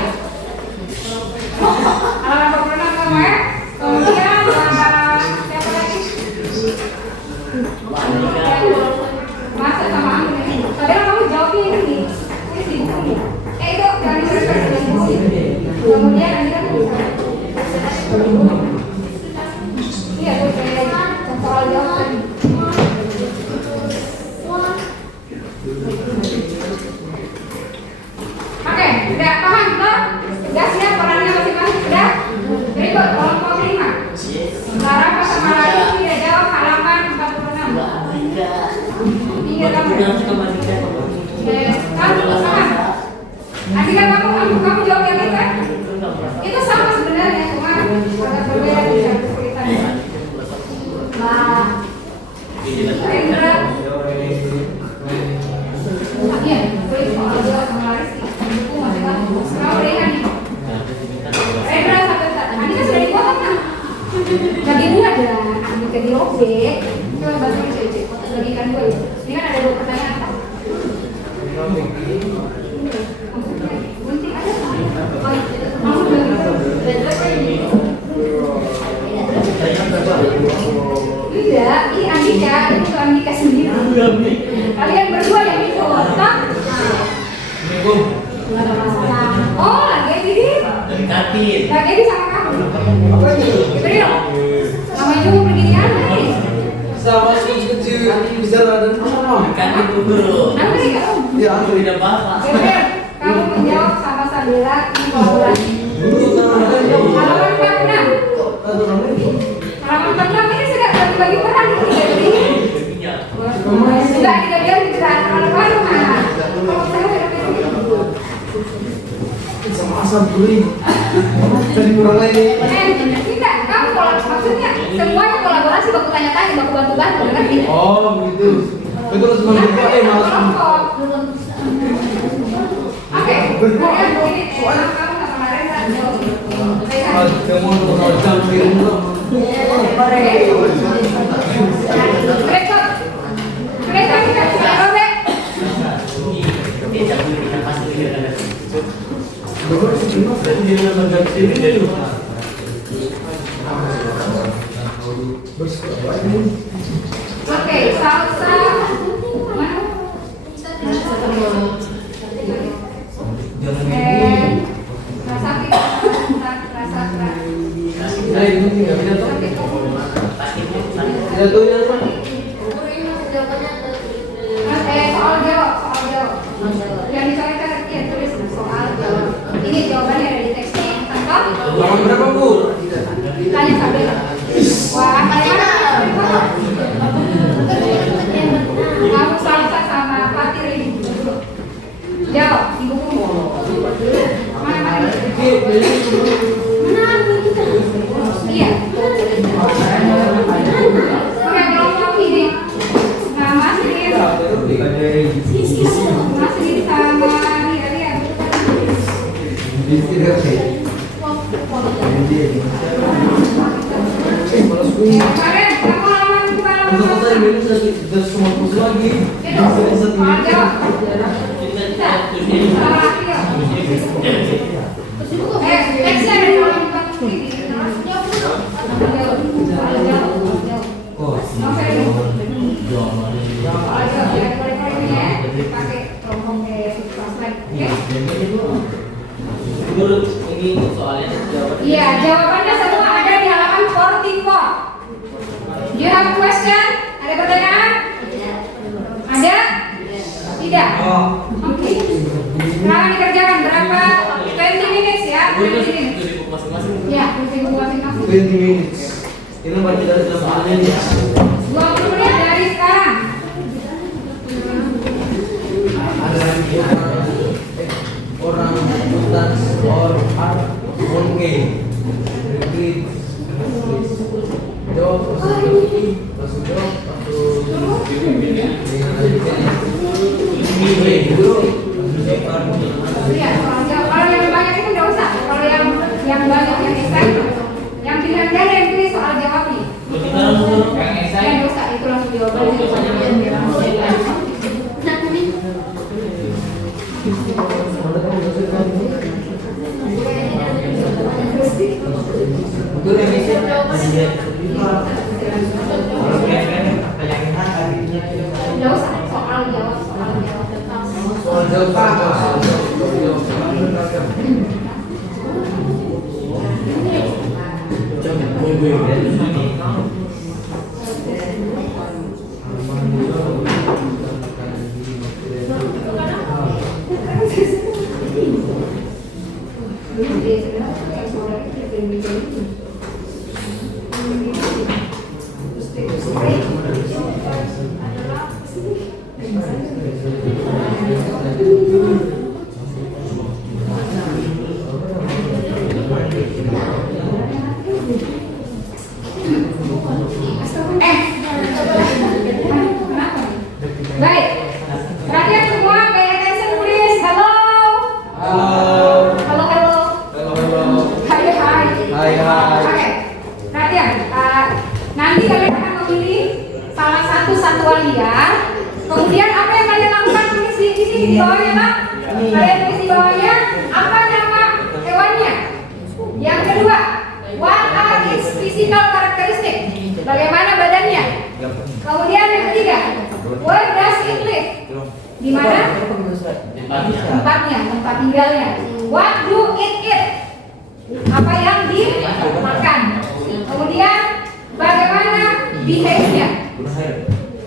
Halaman 46 kamu ya. Kemudian siapa lagi? Masa sama Anggun ini. Sabella kamu jawabnya ini nih. Ini di bukunya. Itu dari referensi di buku. Kemudian nanti kan iya tuh kayak soal jawaban. Oke, udah paham toh? Udah siap perannya masing-masing sudah? Berikut kelompok 5. Sekarang sama lagi tidak jawab halaman 46. Iya kamu. Kamu paham? Adika kamu jawab yang itu kan? Itu sama sebenarnya, cuma agak berbeda di kesulitannya. Nah, Rendra. Iya, boleh soal jawab sama Laris sih. Buku masing-masing. Kamu lihat nih. Rendra sampai saat. Andika sudah dipotong kan? Bagi dua ada. Andika dirobek. Coba bantu cek. Bagikan dua ya. Ini kan ada 2 pertanyaan apa? Gunting ada. Kamu tidak, ini Andika, itu Andika sendiri. Kalian berdua yang itu, tak? Oh, lagi ini. Lagi ini sama kamu. Beri dong. Sama juga begini aja. Sama kecil bisa ada kan itu dulu. Nanti kamu. Ya, tidak apa-apa. Gabriel, kamu menjawab sama Sabella ini kolaborasi. Halaman 46. Halaman 46 ini sudah bagi-bagi peran ini jadi. Sudah kita biar tidak terlalu baru nah. Kalau saya sudah begitu. Sama asam guling. Dari orang lain. Tidak, kamu maksudnya semuanya kolaborasi, baku tanya-tanya, baku bantu-bantu, ngerti? Oh, begitu. Itu harus membuka malas. Oke, kalian ini kamu sama kemarin kan jauh. Kamu mau jam kirim dong. Mereka kita robek. Oke, salsa mana? Rasa kita, rasa Ini enggak bisa tuh. Tidak tuh ya, Pak. soal jawab. Yang dicoret-coret ya tulis soal jawab. Ini jawabannya ada di teksnya. Tangkap? Halaman berapa, Bu? Tanya Sabella. Wah, mana? Kamu salsa sama Fatir ini. Jawab, di bukumu. Mana? Iya. Oke, kelompok ini. Nah, Mas ini sama Ria. Kemarin kamu halaman Sudah semua kursus lagi. soal jawab. Salah lagi ya. Teksnya ada di halaman 40 ini. Iya, jawabannya semua ada di halaman 44. Do you have a question? Ada pertanyaan? Ada? Tidak? Oke. Sekarang dikerjakan berapa? 20 minutes ya? 20 minutes. Ya, 20 buku masing-masing. 20 minutes. Ini baru kita soalnya nih. 20 menit dari sekarang. Baik. Perhatian semua, pay attention please. Hello. Halo, halo. Hai, hai. Oke. Perhatian. Nanti kalian akan memilih salah satu satwa liar. Kemudian apa yang kalian lakukan tulis di sini di bawahnya, Pak? Kalian tulis di bawahnya apa nama hewannya. Yang kedua, what are its physical characteristic? Bagaimana badannya? Kemudian yang ketiga, where does it live? Di mana? Tempatnya, tempat tinggalnya. What do it eat? Apa yang dimakan? Kemudian bagaimana behave-nya?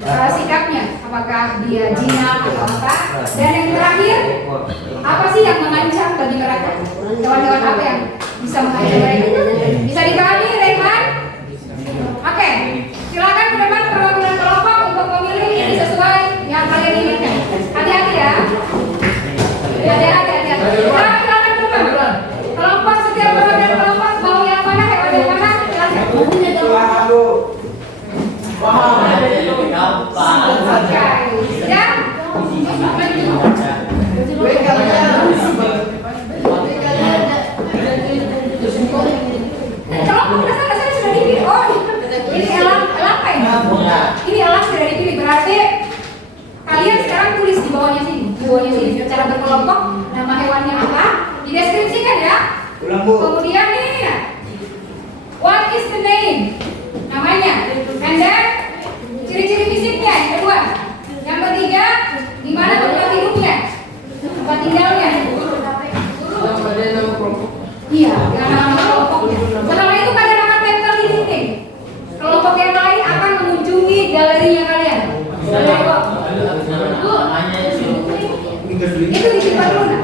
Sikapnya, apakah dia jinak atau apa? Dan yang terakhir, apa sih yang mengancam bagi mereka? Hewan-hewan apa yang bisa mengancam mereka? Bisa dipahami, Rehman? Oke, silakan teman-teman perwakilan kelompok untuk memilih ini sesuai yang kalian inginkan. Hati-hati ya. Hati-hati. Silakan teman-teman. Kelompok setiap perwakilan kelompok mau yang mana, hewan yang mana? Silakan. Oke, siap? Kelompok dasar sudah dipilih. Oh, ini elang apa ini? Ini elang sudah dipilih. Berarti kalian sekarang tulis di bawahnya sini. Secara berkelompok nama hewannya apa? Dideskripsikan ya. Kemudian ini ya. What is the name? Namanya. And then ciri-ciri fisiknya yang kedua. Yang ketiga, di mana tempat hidupnya? Tempat tinggalnya. Iya, dengan nama kelompoknya. Setelah itu kalian akan tempel di dinding. Kelompok yang lain akan mengunjungi galerinya kalian. Galeri kok. Itu disimpan dulu nak.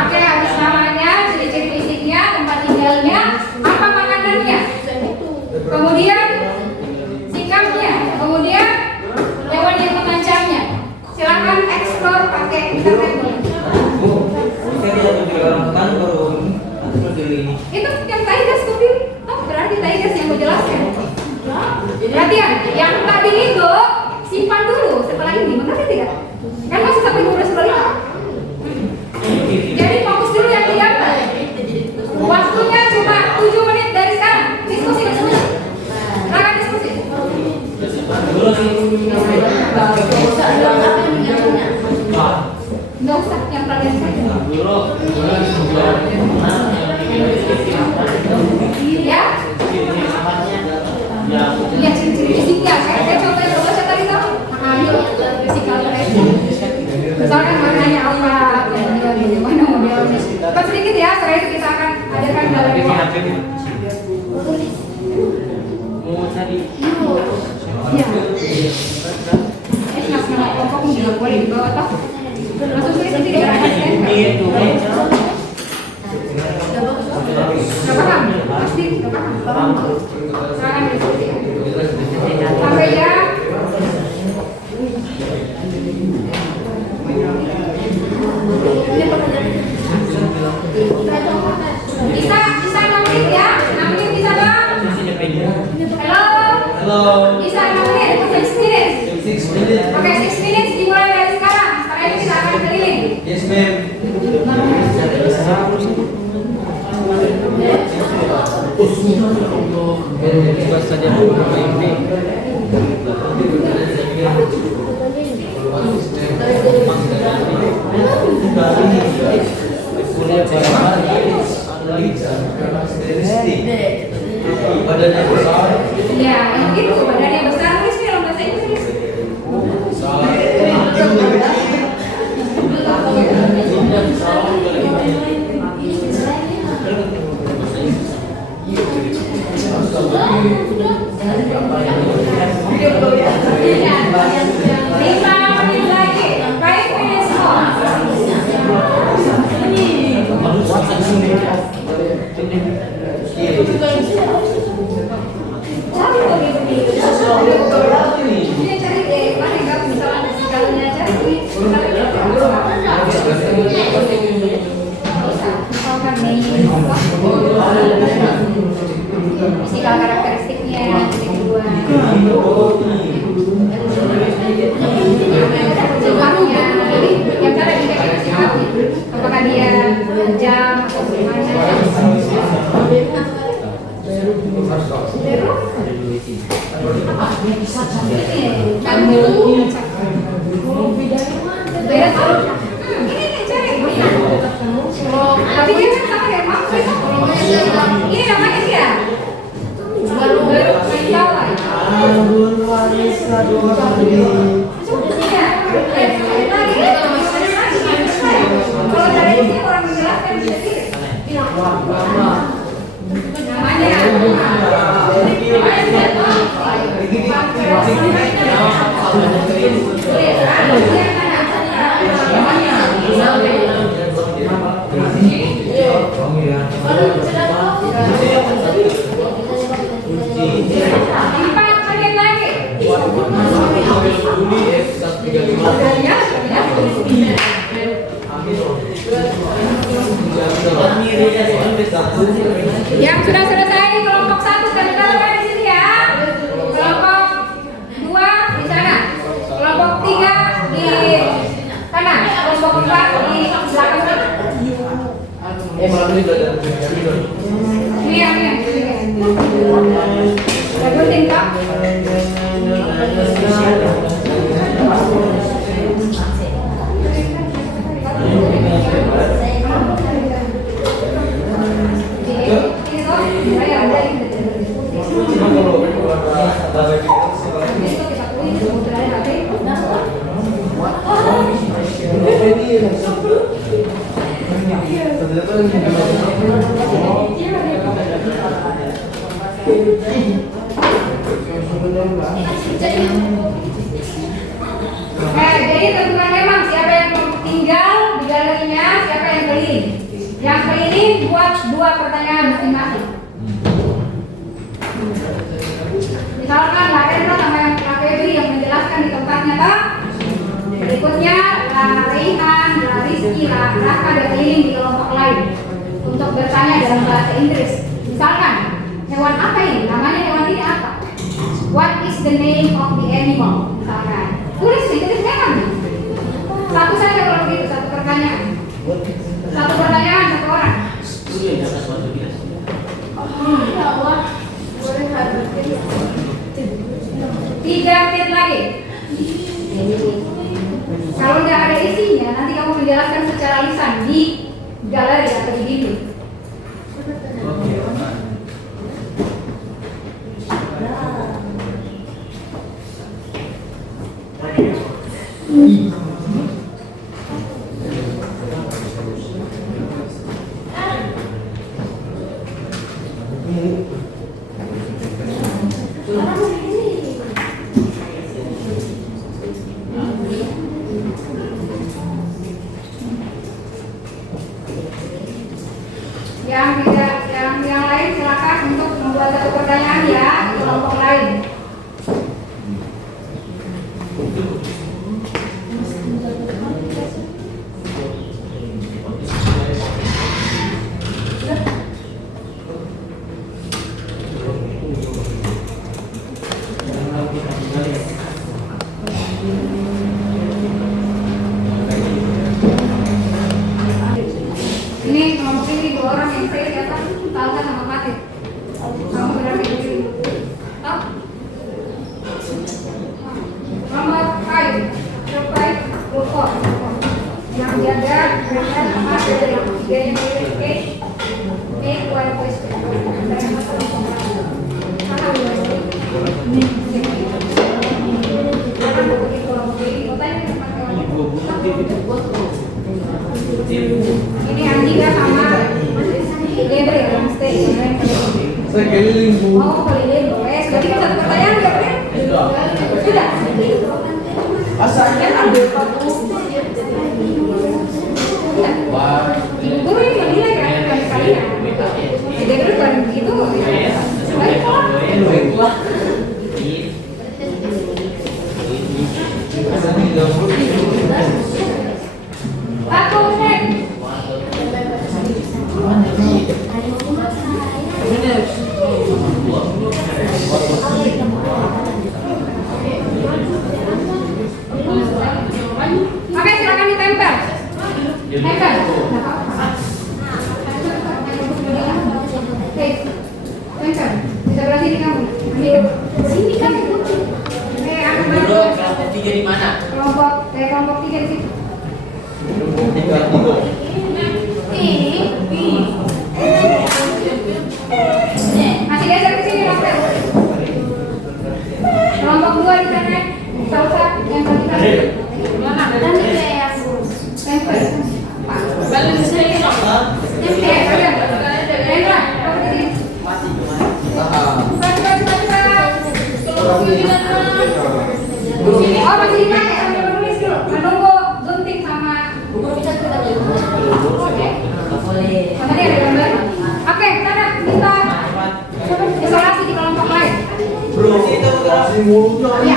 Oke, habis namanya, ciri-ciri fisiknya, tempat tinggalnya, apa makanannya, kemudian sikapnya, kemudian hewan yang mengancamnya. Silakan explore pakai internet. Itu yang Tigers tuh pilih. Oh, berarti Tigers yang mau jelaskan. Perhatian, yang tadi itu simpan dulu setelah ini, mengerti tidak? Kan masih sampai 12:25. Jadi fokus dulu yang digambar. Waktunya cuma 7 menit dari sekarang. Diskusi. Silakan diskusi. Nggak usah, yang kalian saja. Ya? Ya, ciri-ciri fisiknya. Saya coba yang baca tadi tuh. Ayo, fisikal test. Misalkan warnanya apa, kemudian bagaimana modelnya. Cepat sedikit ya, setelah itu kita akan adakan galeri. Ya. Nama kelompok juga boleh dibawa toh. Langsung tulis nanti di arah Gak paham? Pasti gak paham. Silakan diskusi. Sampai ya. Bisa 6 menit ya? 6 menit bisa bang? Halo? Bisa 6 menit? 6 minutes? Oke, 6 minutes dimulai dari sekarang. Setelah itu kita akan keliling. Yes, ma'am. Badannya besar. Ya, yang itu badannya besar. Tulis dalam bahasa Inggris. Ambil beda tuh. Ini nih cari. Tapi dia kan sama kayak Mas. Ini namanya sih ya. Baru main bola. Kalau dari ini orang menjelaskan sendiri. Empat bagian lagi. Yang sudah selesai kelompok 1 dan di sini ya. Kelompok 2 di sana. Kelompok 3 di sana. Kelompok 4 di belakang sana. Ini yang gunting Pak. Jadi tentukan memang siapa yang tinggal di galerinya, siapa yang keliling. Yang keliling buat 2 pertanyaan masing-masing. Misalkan Mbak Rendra sama yang Kak Febri yang menjelaskan di tempatnya Pak. Berikutnya Raihan, Rizky, Raka dan keliling di kelompok lain untuk bertanya dalam bahasa Inggris. Misalkan hewan apa ini? Namanya hewan ini apa? What is the name of the animal? Misalkan tulis hewan. Satu saja kalau begitu, satu pertanyaan. Satu pertanyaan, satu orang. 3 menit lagi. Kalau nggak ada isinya, nanti kamu menjelaskan secara lisan di galeri atau di dinding. Yang lain silakan untuk membuat satu pertanyaan ya di kelompok lain. Ini kelompok ini 2 orang yang saya siapa? Talta sama Fatih. Kamu berarti begini. Top. Nomor 5. Group 4. Yang jaga mereka sama dari yang 3 yang make one question. Ini Andika sama Gabriel yang stay. Saya keliling Bu. Oh, keliling. Wes, berarti kan satu pertanyaan ya, Bro? Sudah. Asalnya ada Wah. Ibu guru ini yang nilai kan kalian. Gabriel kan begitu. Baik, kok. Aku cek. Oke, silakan ditempel. Tempel. Oke, tempel. Di sebelah sini kamu. Sini kamu. Oke, aku tiga di mana? Kelompok 3 di situ. Masih geser ke sini, Mas. Kelompok 2 di sana. Salsa yang tadi tadi. Nanti kayak Temper. Temper, kalian. Hendra, kau di sini. Cepat. Oh, masih dipakai sambil menulis dulu. Menunggu gunting sama Oke. Sama dia ada gambar. Oke, sana minta isolasi di kelompok lain. Ya.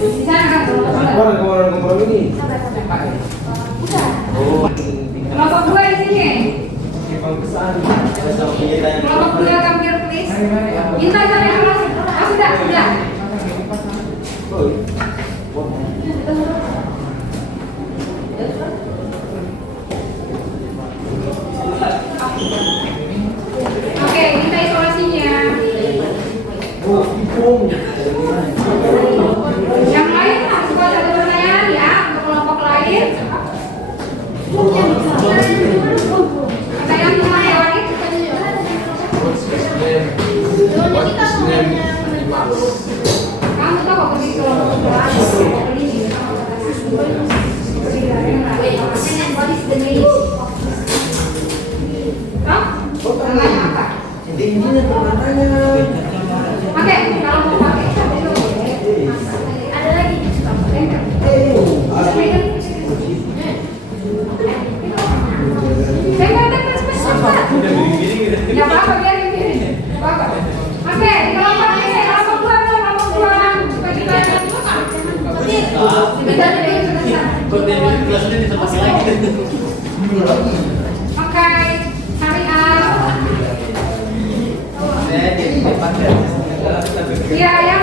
Di sana kan kelompok ini. Kelompok 2 di sini. Kelompok 2 come here please. Minta sana isolasi. Oh, sudah. Oke, minta isolasinya. Yang lain harus buat satu pertanyaan ya untuk kelompok lain. Pertanyaan cuma yang lain. Kamu tahu apa sih kelompok lain? Namanya apa? Oke, kalau mau pakai ada lagi. Ya apa biarin gini. Apa? Oke, kelompok ini kelompok 2 kelompok 2 supaya kita sebentar deh Oke, syariah. Ya, yang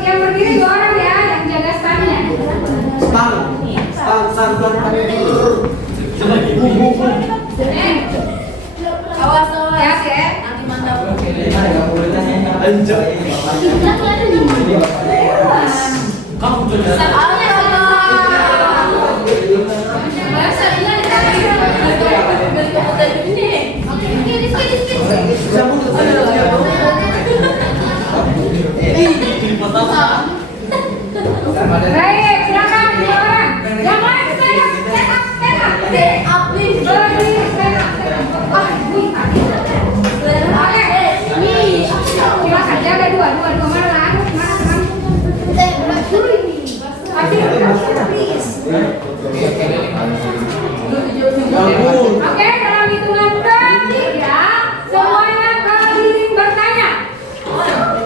berdiri 2 orang ya, yang jaga standnya. Awas ya, Kek. Nanti mantap. Kamu Baik, silakan 2 orang. Yang lain stand up. Berdiri, stand up. Oke. Silakan jaga 2 mana teman? Oke, dalam hitungan 3 semuanya keliling bertanya.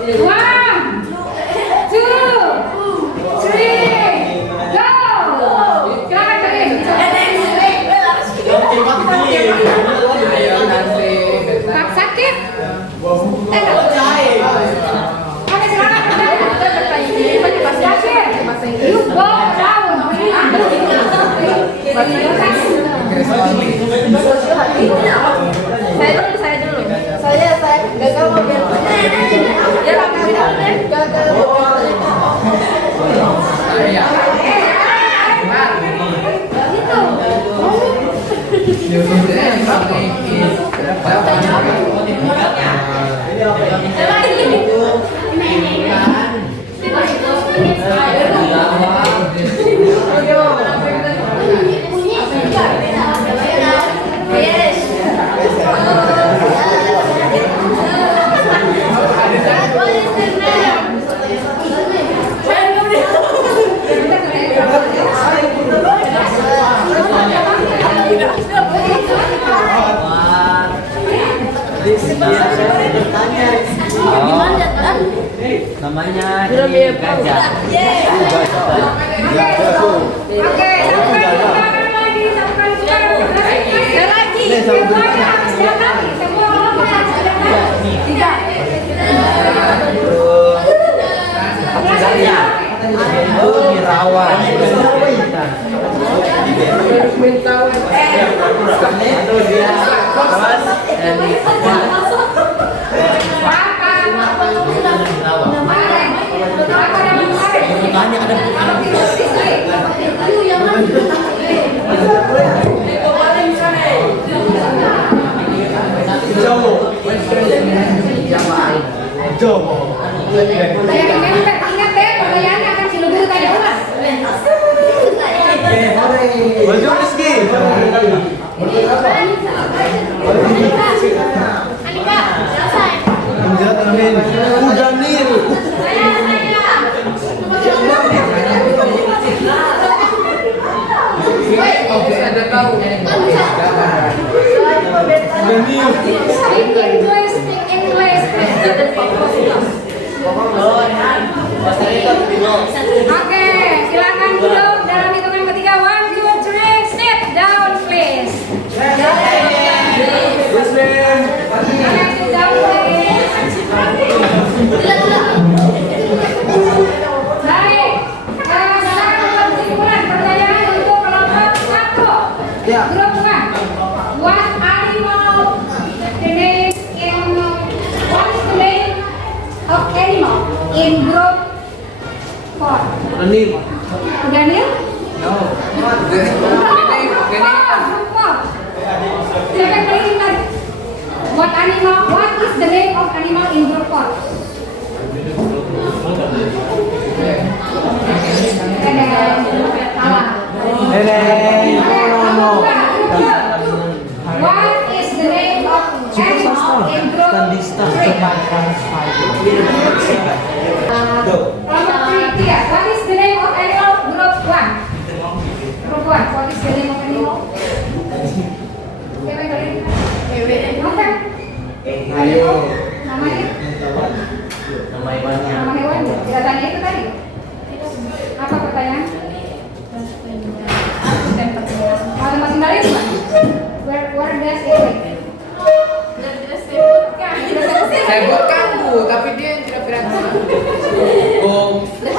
1, 2, 3, go. Silakan berdiri. Tak sakit? Oke, silakan bertanya. You go down. Saya dulu. Saya gagal mau biar. Ya, gagal. Namanya Oke, gajah. Oke, satu kali lagi. Semuanya harus jalan lagi. Semua kelompok harus jalan lagi. 3. Mirawan. Apa? Ingat ya, pertanyaannya akan si Guru tanya ulang. Anika, selesai. Oke, ada tahu. Speak English, speak English. Oke, silakan duduk dalam hitungan ketiga. 1, 2, 3, sit down please. Silakan sit down please. Baik, silakan membuat kesimpulan. Pertanyaan untuk kelompok 1. Grup 1. What animal the name in what is the name of animal in group 4? Daniel? No. Silakan balik ingat. What animal? What is the name of animal in group 4? Salah. What is the name of animal in group 3? Kelompok 3. What is the name of animal group 1? Group 1. What is the name of animal? Apa? Namanya? Nama hewan? Tidak tanya itu tadi. Apa pertanyaan? Masing-masing dari itu, Pak? Where does it live? Saya buatkan Bu, tapi dia yang tidak berani. Oh, Oke,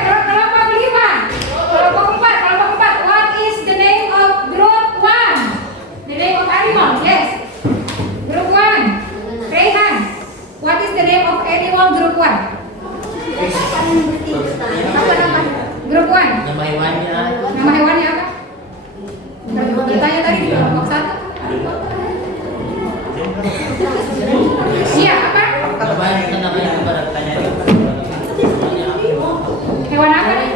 kelompok 5. Kelompok 4. What is the name of group 1? The name of animal, yes. Group 1. Rehan. What is the name of animal group 1? Apa nama? Group 1. Nama hewannya. Nama hewannya apa? Bertanya tadi di kelompok 1. Iya, apa? Namanya pada tanya. Hewan apa nih?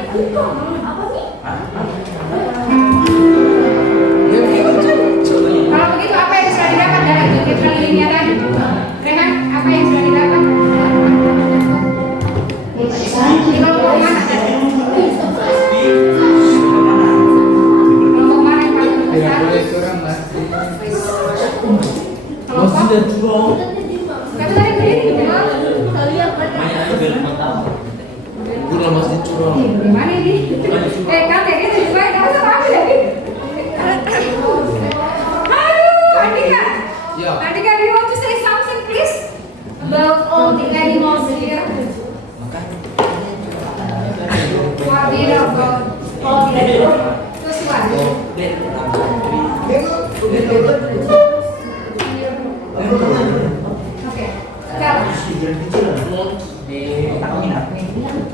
Kalau begitu apa yang sudah didapat dari keterangan ilmiah tadi? Rehan, apa yang sudah didapat? Di kelompok mana tadi? Kelompok mana yang paling besar? boleh kurang Mas. Kelompok? Kata tadi berdiri di mana? Guru masih curang. Di mana ini? Kata ini tuh juga ada apa lagi? Aduh, Andika. Ya. Andika, do you want to say something please about all the animals here? What do you know about all the animals? Terus what? Oke, sekarang.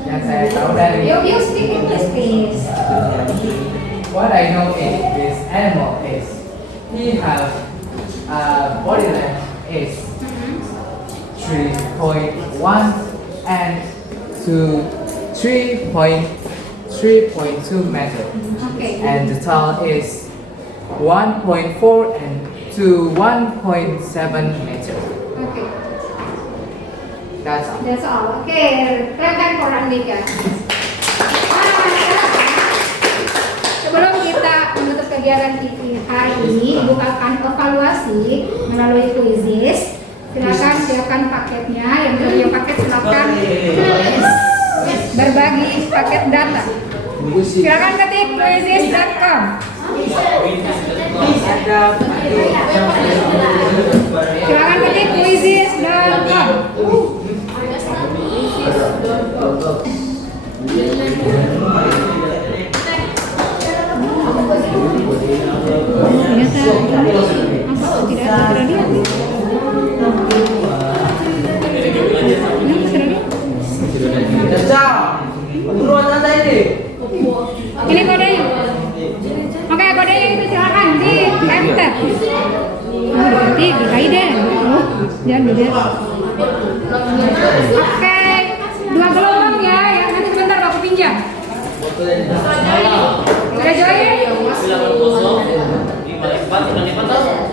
Yang saya tahu dari You speak English please. what I know is this animal is he have body length is 3.1 and to 3.2 meter, Okay. and the tall is 1.4 and to 1.7 meter. Okay. That's all. That's all. Oke, silakan for Andika. Sebelum kita menutup kegiatan hari ini, bukakan evaluasi melalui quizzes. Silakan siapkan paketnya. Yang punya paket silakan berbagi paket data. Silakan ketik quizzes.com. Silakan ketik quizzes.com. Buruan santai deh. Ini kodenya. Oke, kodenya itu silakan di enter. Berarti dikaiden. Jangan beda. Oke, 2 gelombang ya, yang nanti sebentar Bapak pinjam. Udah join?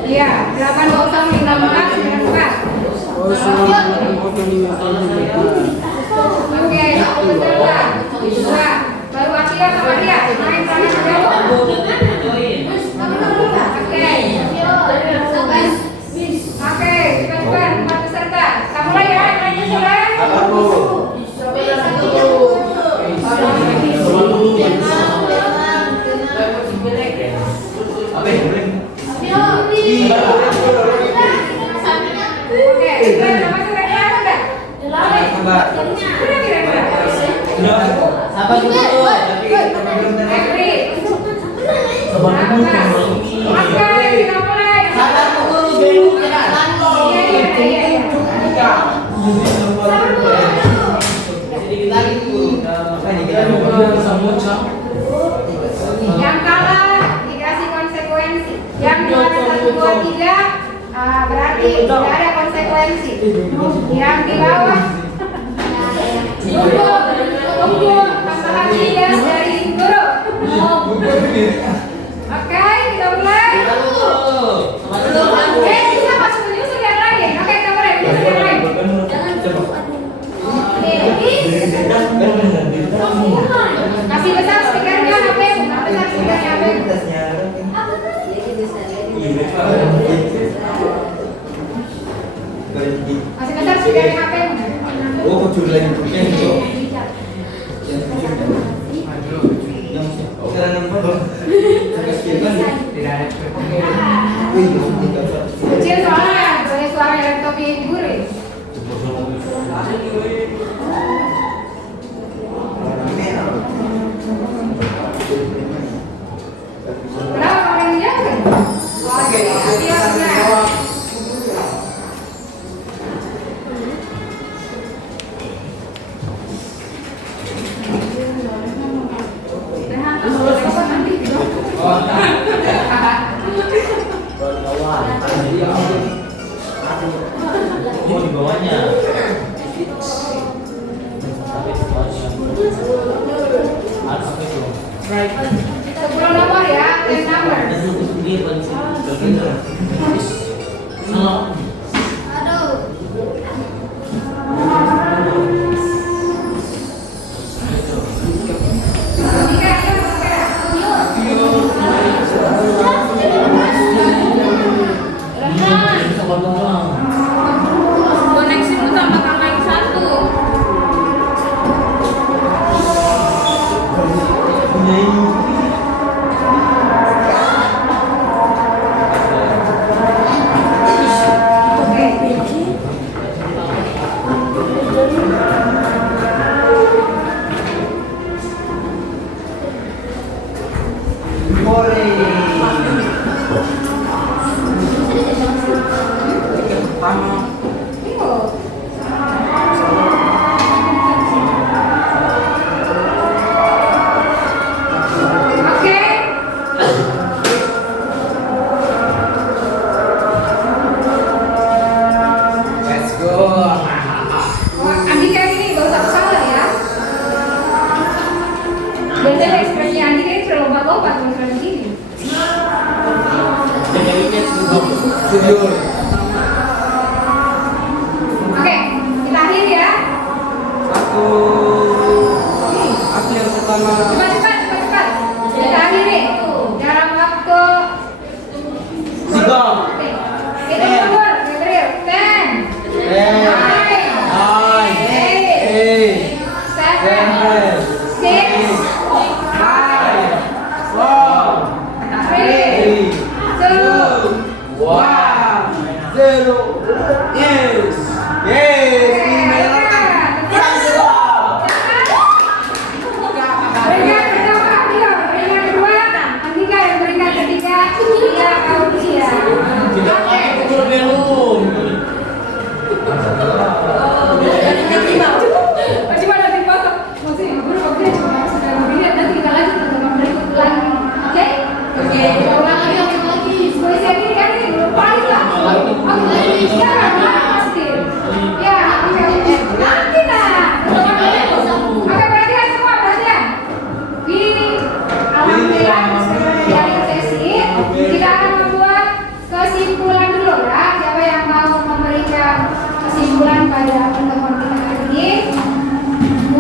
Iya, 80594. Oke, satu peserta. 2. Baru Atia sama dia. Main tangan jawab. Oke, cepat-cepat 4 peserta. Kita mulai ya, mainnya sudah. Oke, nama suratnya apa enggak? Sudah kira-kira. Sabar dulu. Febri. Oke, kita mulai. Sabar dulu dulu keadaan lo. Iya. Sedikit lagi tuh. Yang kalah dikasih konsekuensi. Yang di mana 1, 2, 3 berarti tidak ada konsekuensi. Yang di bawah tunggu tambahan 3 dari guru. Oke, kita mulai. Bisa masuk menyusul yang lain. Oke, kita mulai menyusul yang lain. Kasih besar speakernya HP, besar speakernya HP. Masih besar speakernya HP. Oh, kecil lagi. Kecil soalnya, soalnya suara laptop ibu guru. Berapa orang yang jawab? Oke, siapnya. Oh, di bawahnya. Sepuluh nomor ya, 10 number. Koneksi lu tambahkan lagi 1. Let's go. Andika ini gak usah salah ya. Biasanya ekspresi Andika ini sudah lompat-lompat kalau sudah begini. Studio. Oke, kita akhiri ya. Aku yang pertama. Cepat. Kita akhiri. Dalam waktu. Sigong. Oke. Itu mundur, Gabriel. 10, 9, 8, 7, 6, 5, 4, 3, 2, 0. Yes. Yes. Ini merah. Oke.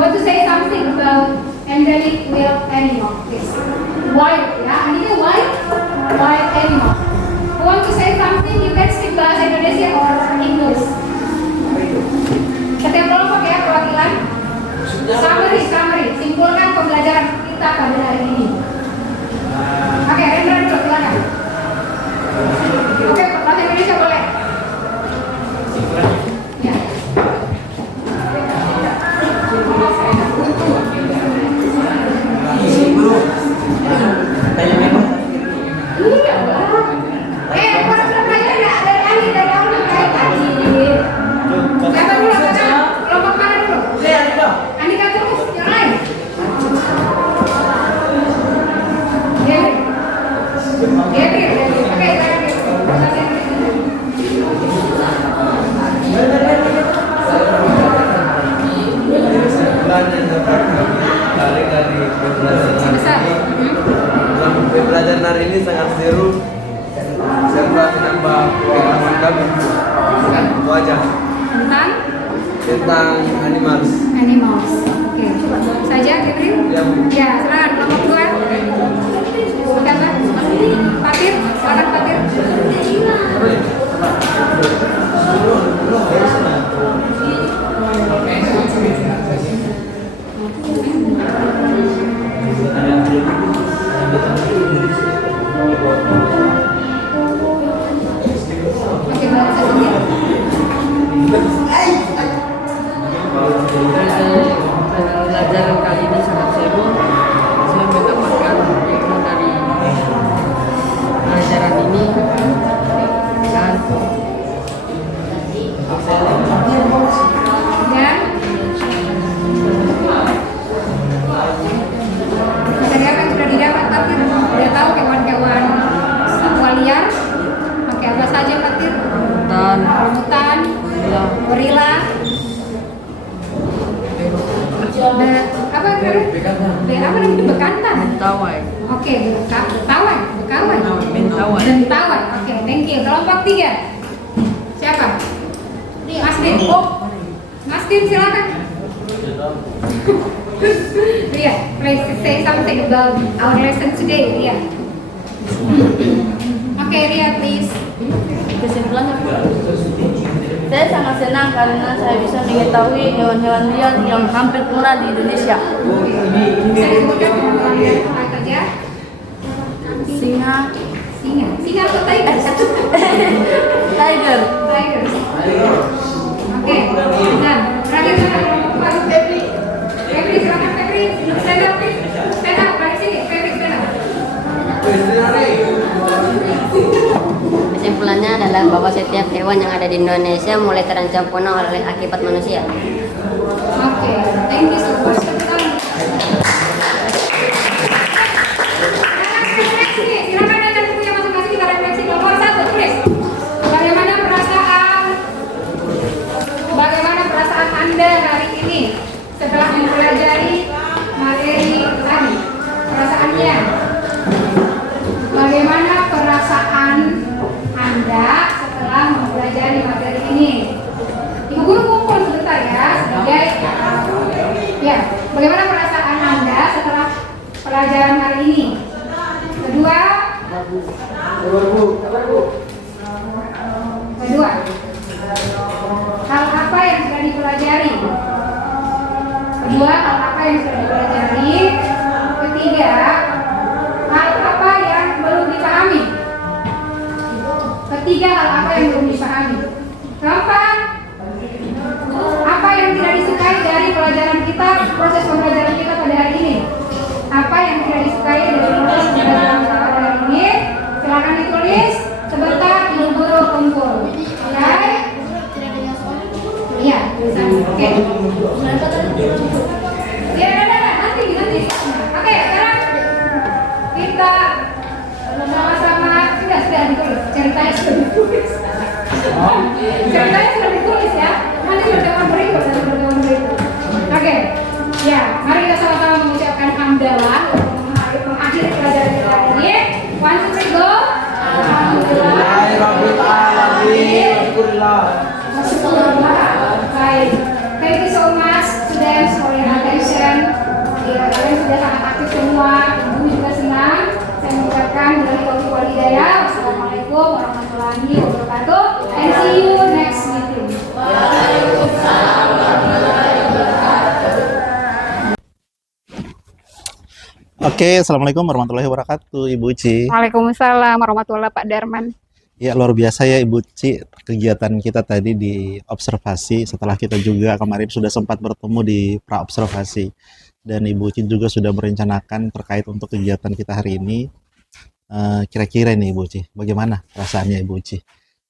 want to say something about endemic wild animal, please. Wild, ya, ini kan wild animal. Who want to say something? You can speak bahasa Indonesia or English. Setiap kelompok ya perwakilan. Summary, simpulkan pembelajaran kita pada hari ini. Oke, Rendra dulu, silakan. Oke, bahasa Indonesia boleh. Ya. Para pelajar dari awal kayak tadi. Siapa dulu? Kelompok mana dulu? Andika terus, yang lain. Oke, Pembelajaran hari ini sangat seru. Saya merasa nambah pengalaman kami. Itu aja. Tentang animals. Oke, coba saja, Gabriel. Ya, Bu. Ya, silakan kelompok dua. Silakan, Patir, silakan Patir. Oke, bahasa sendiri. Pelajaran kali ini sangat seru. Saya mendapatkan hikmah dari pelajaran ini dan Tadi apa yang sudah didapat Patir? Sudah tahu hewan-hewan satwa liar? Oke, apa saja Patir? dan Orangutan, gorila, apa namanya bekantan? mentawai. Oke, bekawan. Mentawai. Bentawan. Oke, thank you. Kelompok 3. Siapa? Mas Din. Mas Din, silakan. Ria, please say something about our lesson today. Ria. Oke, Ria, please. Kesimpulannya, saya sangat senang karena saya bisa mengetahui hewan-hewan liar yang hampir punah di Indonesia. Bisa disebutkan hewan-hewan apa saja? Singa, Singa atau tiger? tiger, Oke, dan terakhir Pak Febri. Febri, silakan Febri. Stand up, please. Stand up, dari sini. Febri, stand up. Kesimpulannya adalah bahwa setiap hewan yang ada di Indonesia mulai terancam punah oleh akibat manusia. Oke, thank you so much. Silakan akan bukunya masing-masing kita refleksi. Nomor 1 tulis. Bagaimana perasaan Anda hari ini setelah mempelajari materi tadi? Perasaannya. Bagaimana perasaan Anda setelah mempelajari materi ini? Ibu guru kumpul sebentar ya, sebagai ya. Bagaimana perasaan Anda setelah pelajaran hari ini? Kedua, hal apa yang sudah dipelajari? Ketiga, hal apa yang belum dipahami? Keempat, apa yang tidak disukai dari pelajaran kita, proses pembelajaran kita pada hari ini? Apa yang tidak disukai dari proses pembelajaran kita pada hari ini? Silakan ditulis sebentar, ibu guru kumpul. Ya, iya, oke. Ya, nanti. Oke, sekarang kita sama-sama sudah ditulis. Ceritanya sudah ditulis. Ya. Nanti pertemuan berikut. Oke. Ya, mari kita sama-sama mengucapkan hamdalah untuk mengakhiri pelajaran kita hari ini. 1, 2, 3, go. Alhamdulillah. Baik. Thank you so much students for your attention. sudah sangat aktif semua, ibu juga senang. Saya mengucapkan billahi wal hidayah. Wassalamualaikum warahmatullahi wabarakatuh. And see you next meeting. Oke, assalamualaikum warahmatullahi wabarakatuh, Ibu Uci. Waalaikumsalam warahmatullahi Pak Darman. Ya, luar biasa ya Ibu Uci kegiatan kita tadi di observasi. Setelah kita juga kemarin sudah sempat bertemu di pra observasi, dan Ibu Uci juga sudah merencanakan terkait untuk kegiatan kita hari ini. Kira-kira nih Ibu Uci, bagaimana perasaannya Ibu Uci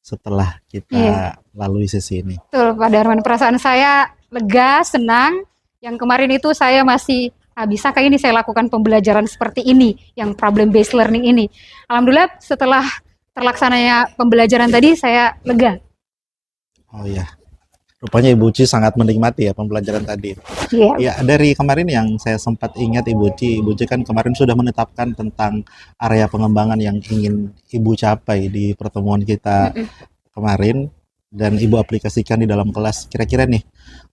setelah kita lalui sesi ini? Betul Pak Darman, perasaan saya lega, senang. Yang kemarin itu saya masih bisakah ini saya lakukan pembelajaran seperti ini, yang problem based learning ini. Alhamdulillah setelah terlaksananya pembelajaran tadi saya lega. Oh ya, rupanya Ibu Uci sangat menikmati ya pembelajaran tadi. Iya. Ya, dari kemarin yang saya sempat ingat Ibu Uci kan kemarin sudah menetapkan tentang area pengembangan yang ingin Ibu capai di pertemuan kita kemarin, dan Ibu aplikasikan di dalam kelas. Kira-kira nih,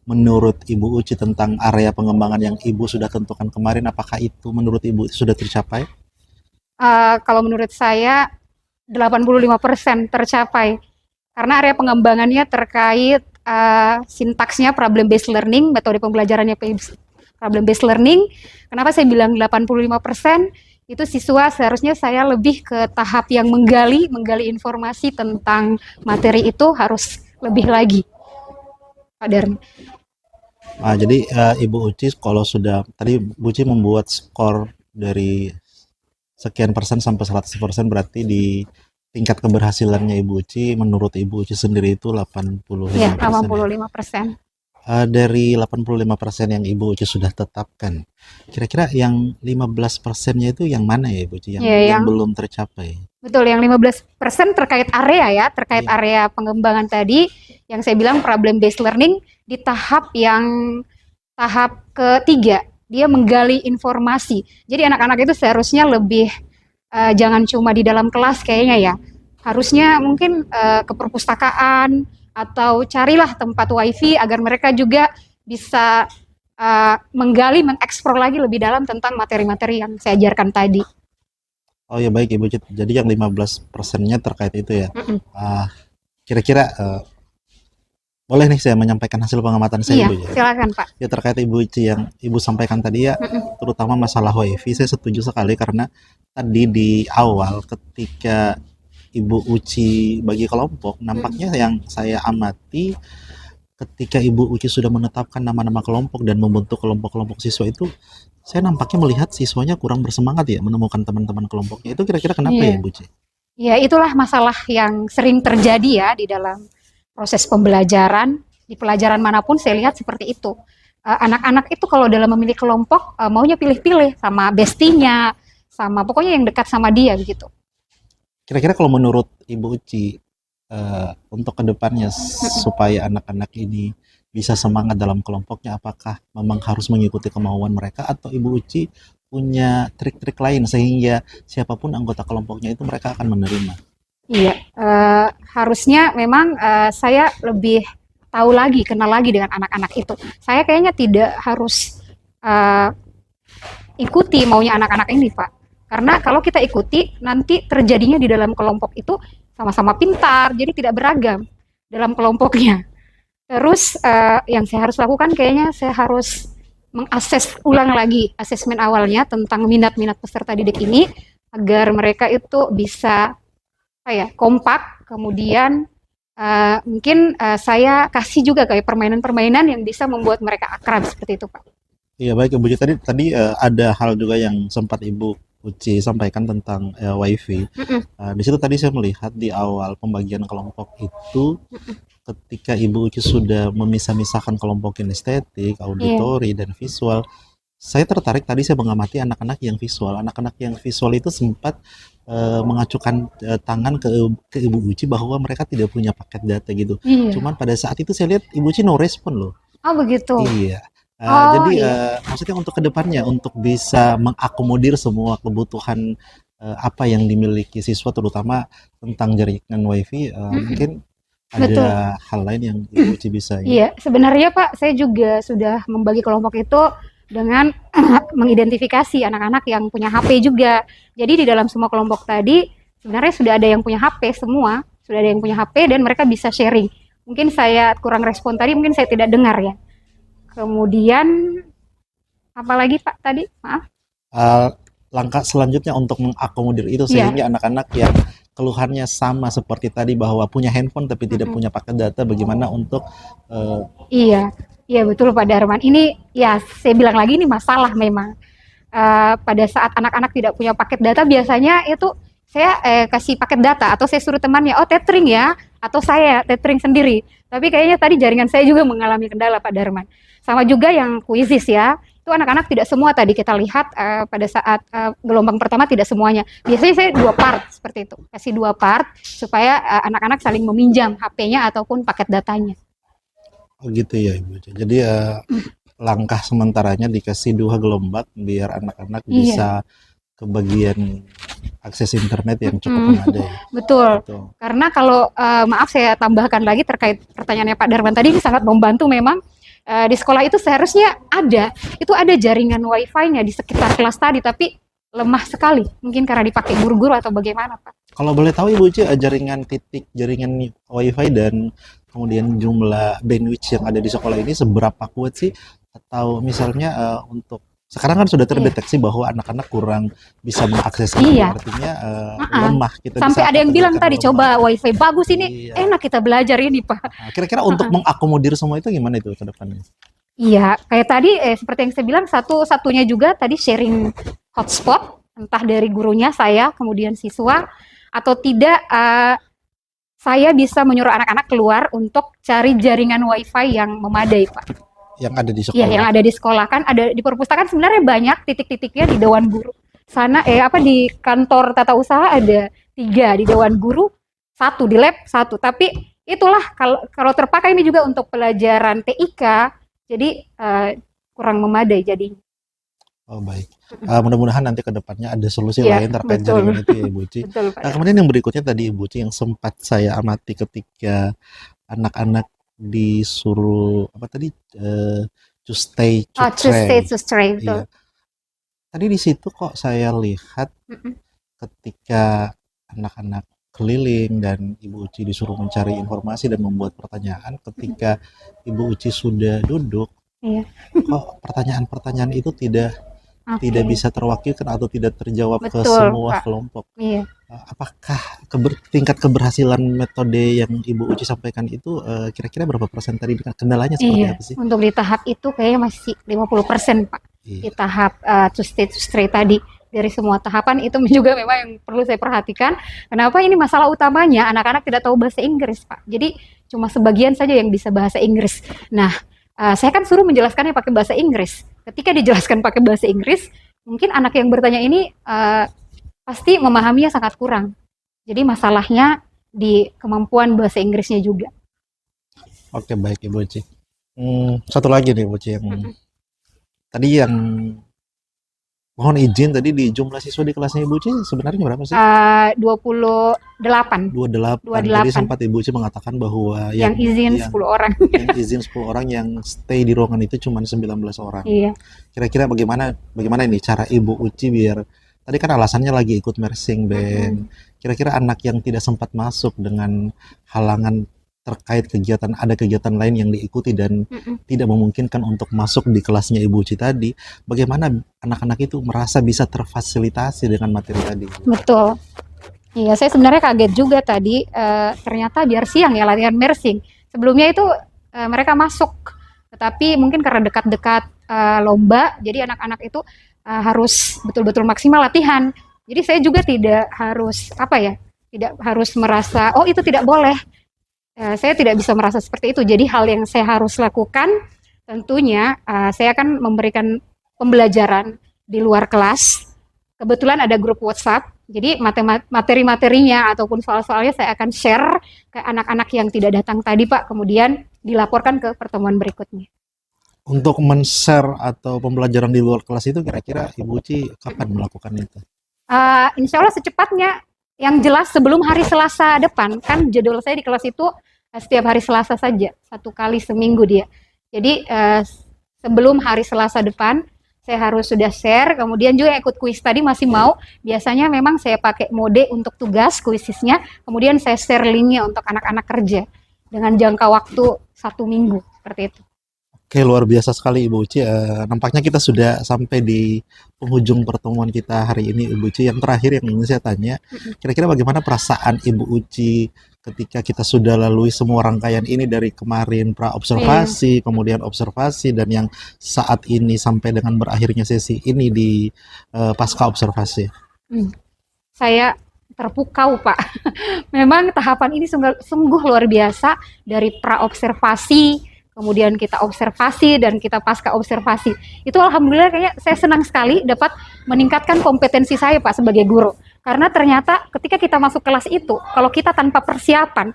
menurut Ibu Uci tentang area pengembangan yang Ibu sudah tentukan kemarin, apakah itu menurut Ibu sudah tercapai? Kalau menurut saya 85% tercapai. Karena area pengembangannya terkait sintaksnya problem based learning, metode pembelajarannya problem based learning. Kenapa saya bilang 85%? Itu siswa seharusnya saya lebih ke tahap yang menggali informasi tentang materi itu harus lebih lagi, Pak Darman. Jadi Ibu Uci kalau sudah tadi Bu Uci membuat skor dari sekian persen sampai 100%, berarti di tingkat keberhasilannya Ibu Uci menurut Ibu Uci sendiri itu 85%. Iya, 85%. Dari 85% yang Ibu Uci sudah tetapkan, kira-kira yang 15%-nya itu yang mana ya Ibu Uci yang belum tercapai? Betul, yang 15% terkait area ya, terkait area pengembangan tadi yang saya bilang problem based learning di tahap ketiga, dia menggali informasi. Jadi anak-anak itu seharusnya lebih jangan cuma di dalam kelas kayaknya ya. Harusnya mungkin ke perpustakaan atau carilah tempat wifi agar mereka juga bisa menggali, mengeksplor lagi lebih dalam tentang materi-materi yang saya ajarkan tadi. Oh ya, baik Ibu Uci. Jadi yang 15%-nya terkait itu ya. Kira-kira boleh nih saya menyampaikan hasil pengamatan saya, Ibu? Silakan Pak. Ya, terkait Ibu Uci yang Ibu sampaikan tadi ya, terutama masalah wifi, saya setuju sekali karena tadi di awal ketika Ibu Uci bagi kelompok, nampaknya yang saya amati ketika Ibu Uci sudah menetapkan nama-nama kelompok dan membentuk kelompok-kelompok siswa itu, saya nampaknya melihat siswanya kurang bersemangat ya menemukan teman-teman kelompoknya. Itu kira-kira kenapa ya Ibu Uci? Ya, itulah masalah yang sering terjadi ya di dalam proses pembelajaran. Di pelajaran manapun saya lihat seperti itu. Anak-anak itu kalau dalam memilih kelompok maunya pilih-pilih sama bestinya, sama pokoknya yang dekat sama dia begitu. Kira-kira kalau menurut Ibu Uci untuk kedepannya supaya anak-anak ini bisa semangat dalam kelompoknya, apakah memang harus mengikuti kemauan mereka atau Ibu Uci punya trik-trik lain sehingga siapapun anggota kelompoknya itu mereka akan menerima? Iya, harusnya memang saya lebih tahu lagi, kenal lagi dengan anak-anak itu. Saya kayaknya tidak harus ikuti maunya anak-anak ini, Pak. Karena kalau kita ikuti, nanti terjadinya di dalam kelompok itu sama-sama pintar, jadi tidak beragam dalam kelompoknya. Terus yang saya harus lakukan kayaknya saya harus mengakses ulang lagi asesmen awalnya tentang minat-minat peserta didik ini agar mereka itu bisa kompak. Kemudian mungkin saya kasih juga kayak permainan-permainan yang bisa membuat mereka akrab seperti itu, Pak. Iya, baik Ibu Uci. Tadi ada hal juga yang sempat Ibu Uci sampaikan tentang wifi. Di situ tadi saya melihat di awal pembagian kelompok itu ketika Ibu Uci sudah memisah-misahkan kelompok kinestetik, auditori, dan visual. Saya tertarik tadi saya mengamati anak-anak yang visual. Anak-anak yang visual itu sempat mengacukan tangan ke Ibu Uci bahwa mereka tidak punya paket data gitu. Cuman pada saat itu saya lihat Ibu Uci no respon loh. Oh begitu. Iya. Jadi maksudnya untuk kedepannya untuk bisa mengakomodir semua kebutuhan apa yang dimiliki siswa, terutama tentang jaringan wifi, mungkin ada hal lain yang Ibu Uci bisa. Iya, sebenarnya Pak, saya juga sudah membagi kelompok itu dengan mengidentifikasi anak-anak yang punya HP juga. Jadi di dalam semua kelompok tadi sebenarnya sudah ada yang punya HP semua, sudah ada yang punya HP dan mereka bisa sharing. Mungkin saya kurang respon tadi, mungkin saya tidak dengar ya. Kemudian apalagi Pak tadi? Maaf. Langkah selanjutnya untuk mengakomodir itu sehingga anak-anak yang keluhannya sama seperti tadi bahwa punya handphone tapi tidak punya paket data, bagaimana untuk Iya, iya betul Pak Darman. Ini ya saya bilang lagi ini masalah memang. Pada saat anak-anak tidak punya paket data biasanya itu saya kasih paket data atau saya suruh temannya, oh tethering ya, atau saya tethering sendiri. Tapi kayaknya tadi jaringan saya juga mengalami kendala Pak Darman. Sama juga yang kuisis ya, itu anak-anak tidak semua tadi kita lihat pada saat gelombang pertama tidak semuanya. Biasanya saya 2 part seperti itu, kasih 2 part supaya anak-anak saling meminjam HP-nya ataupun paket datanya. oh gitu ya Ibu. Jadi langkah sementaranya dikasih 2 gelombang biar anak-anak bisa kebagian akses internet yang cukup memadai. Betul. Karena kalau maaf saya tambahkan lagi terkait pertanyaannya Pak Darman tadi, ini sangat membantu memang. Di sekolah itu seharusnya ada jaringan wifi-nya di sekitar kelas tadi, tapi lemah sekali. Mungkin karena dipakai guru-guru atau bagaimana Pak? Kalau boleh tahu Ibu Uci, jaringan wifi dan kemudian jumlah bandwidth yang ada di sekolah ini seberapa kuat sih? Atau misalnya untuk sekarang kan sudah terdeteksi bahwa anak-anak kurang bisa mengakses itu, artinya lemah. Sampai ada yang bilang tadi, coba wifi bagus ini, enak kita belajar ini Pak. Nah, kira-kira untuk mengakomodir semua itu gimana itu ke depannya? Iya, kayak tadi seperti yang saya bilang, satunya juga tadi sharing hotspot, entah dari gurunya saya, kemudian siswa, atau tidak saya bisa menyuruh anak-anak keluar untuk cari jaringan wifi yang memadai Pak. Yang ada di sekolah. Iya, yang ada di sekolah kan ada di perpustakaan sebenarnya banyak titik-titiknya di Dewan Guru. Sana di kantor tata usaha ada 3, di Dewan Guru 1, di lab 1. Tapi itulah kalau terpakai ini juga untuk pelajaran TIK, jadi kurang memadai jadi. Oh baik. Mudah-mudahan nanti ke depannya ada solusi lain terkait jaringan itu ya Ibu Uci. Kemudian yang berikutnya tadi Ibu Uci yang sempat saya amati ketika anak-anak disuruh to stay to stray. Iya. Tadi di situ kok saya lihat ketika anak-anak keliling dan Ibu Uci disuruh mencari informasi dan membuat pertanyaan, ketika Ibu Uci sudah duduk, kok pertanyaan-pertanyaan itu tidak bisa terwakilkan atau tidak terjawab ke semua kelompok. Apakah tingkat keberhasilan metode yang Ibu Uci sampaikan itu kira-kira berapa persen tadi, kendalanya seperti apa sih? Untuk di tahap itu kayaknya masih 50% Pak. Di tahap to stray tadi. Dari semua tahapan itu juga memang yang perlu saya perhatikan. Kenapa ini masalah utamanya anak-anak tidak tahu bahasa Inggris Pak. Jadi cuma sebagian saja yang bisa bahasa Inggris. Nah, saya kan suruh menjelaskannya pakai bahasa Inggris. Ketika dijelaskan pakai bahasa Inggris, mungkin anak yang bertanya ini pasti memahaminya sangat kurang. Jadi masalahnya di kemampuan bahasa Inggrisnya juga. Oke, baik Ibu Uci. Satu lagi nih Ibu Uci yang tadi yang mohon izin tadi, di jumlah siswa di kelasnya Ibu Uci sebenarnya berapa sih? 28. 28. Jadi sempat Ibu Uci mengatakan bahwa yang izin 10 orang. Yang izin 10 orang, yang stay di ruangan itu cuma 19 orang. Iya. Kira-kira bagaimana ini cara Ibu Uci biar tadi kan alasannya lagi ikut marching band. Kira-kira anak yang tidak sempat masuk dengan halangan terkait ada kegiatan lain yang diikuti dan tidak memungkinkan untuk masuk di kelasnya Ibu Uci tadi, bagaimana anak-anak itu merasa bisa terfasilitasi dengan materi tadi? Betul. Iya, saya sebenarnya kaget juga tadi, ternyata biar siang ya latihan marching. Sebelumnya itu mereka masuk, tetapi mungkin karena dekat-dekat lomba, jadi anak-anak itu harus betul-betul maksimal latihan. Jadi saya juga tidak harus tidak harus merasa oh itu tidak boleh. Saya tidak bisa merasa seperti itu. Jadi hal yang saya harus lakukan tentunya saya akan memberikan pembelajaran di luar kelas. Kebetulan ada grup WhatsApp. Jadi materi-materinya ataupun soal-soalnya saya akan share ke anak-anak yang tidak datang tadi Pak. Kemudian dilaporkan ke pertemuan berikutnya. Untuk men-share atau pembelajaran di luar kelas itu kira-kira Ibu Uci kapan melakukan itu? Insya Allah secepatnya. Yang jelas sebelum hari Selasa depan, kan jadwal saya di kelas itu setiap hari Selasa saja, 1 kali seminggu dia. Jadi sebelum hari Selasa depan, saya harus sudah share, kemudian juga ikut kuis tadi masih mau. Biasanya memang saya pakai mode untuk tugas kuisisnya, kemudian saya share linknya untuk anak-anak kerja dengan jangka waktu 1 minggu seperti itu. Oke, luar biasa sekali Ibu Uci. Nampaknya kita sudah sampai di penghujung pertemuan kita hari ini, Ibu Uci. Yang terakhir yang ingin saya tanya, kira-kira bagaimana perasaan Ibu Uci ketika kita sudah lalui semua rangkaian ini dari kemarin pra-observasi, kemudian observasi, dan yang saat ini sampai dengan berakhirnya sesi ini di pasca observasi? Saya terpukau, Pak. Memang tahapan ini sungguh luar biasa, dari pra-observasi, kemudian kita observasi, dan kita pasca observasi. Itu alhamdulillah kayaknya saya senang sekali dapat meningkatkan kompetensi saya, Pak, sebagai guru. Karena ternyata ketika kita masuk kelas itu, kalau kita tanpa persiapan,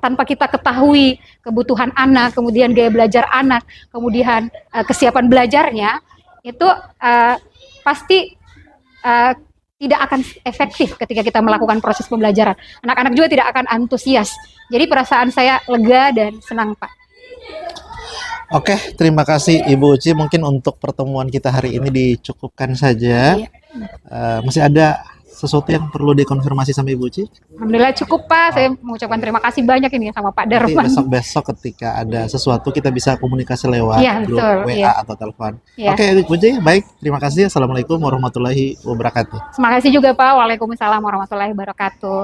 tanpa kita ketahui kebutuhan anak, kemudian gaya belajar anak, kemudian kesiapan belajarnya, itu pasti tidak akan efektif ketika kita melakukan proses pembelajaran. Anak-anak juga tidak akan antusias. Jadi perasaan saya lega dan senang, Pak. Oke, terima kasih Ibu Uci. Mungkin untuk pertemuan kita hari ini dicukupkan saja. Masih ada sesuatu yang perlu dikonfirmasi sama Ibu Uci? Alhamdulillah cukup, Pak. Saya mengucapkan terima kasih banyak ini sama Pak Nanti Darman. besok-besok ketika ada sesuatu kita bisa komunikasi lewat grup betul, WA atau telepon. Iya. Oke, Ibu Uci, baik. Terima kasih. Assalamualaikum warahmatullahi wabarakatuh. Terima kasih juga, Pak. Waalaikumsalam warahmatullahi wabarakatuh.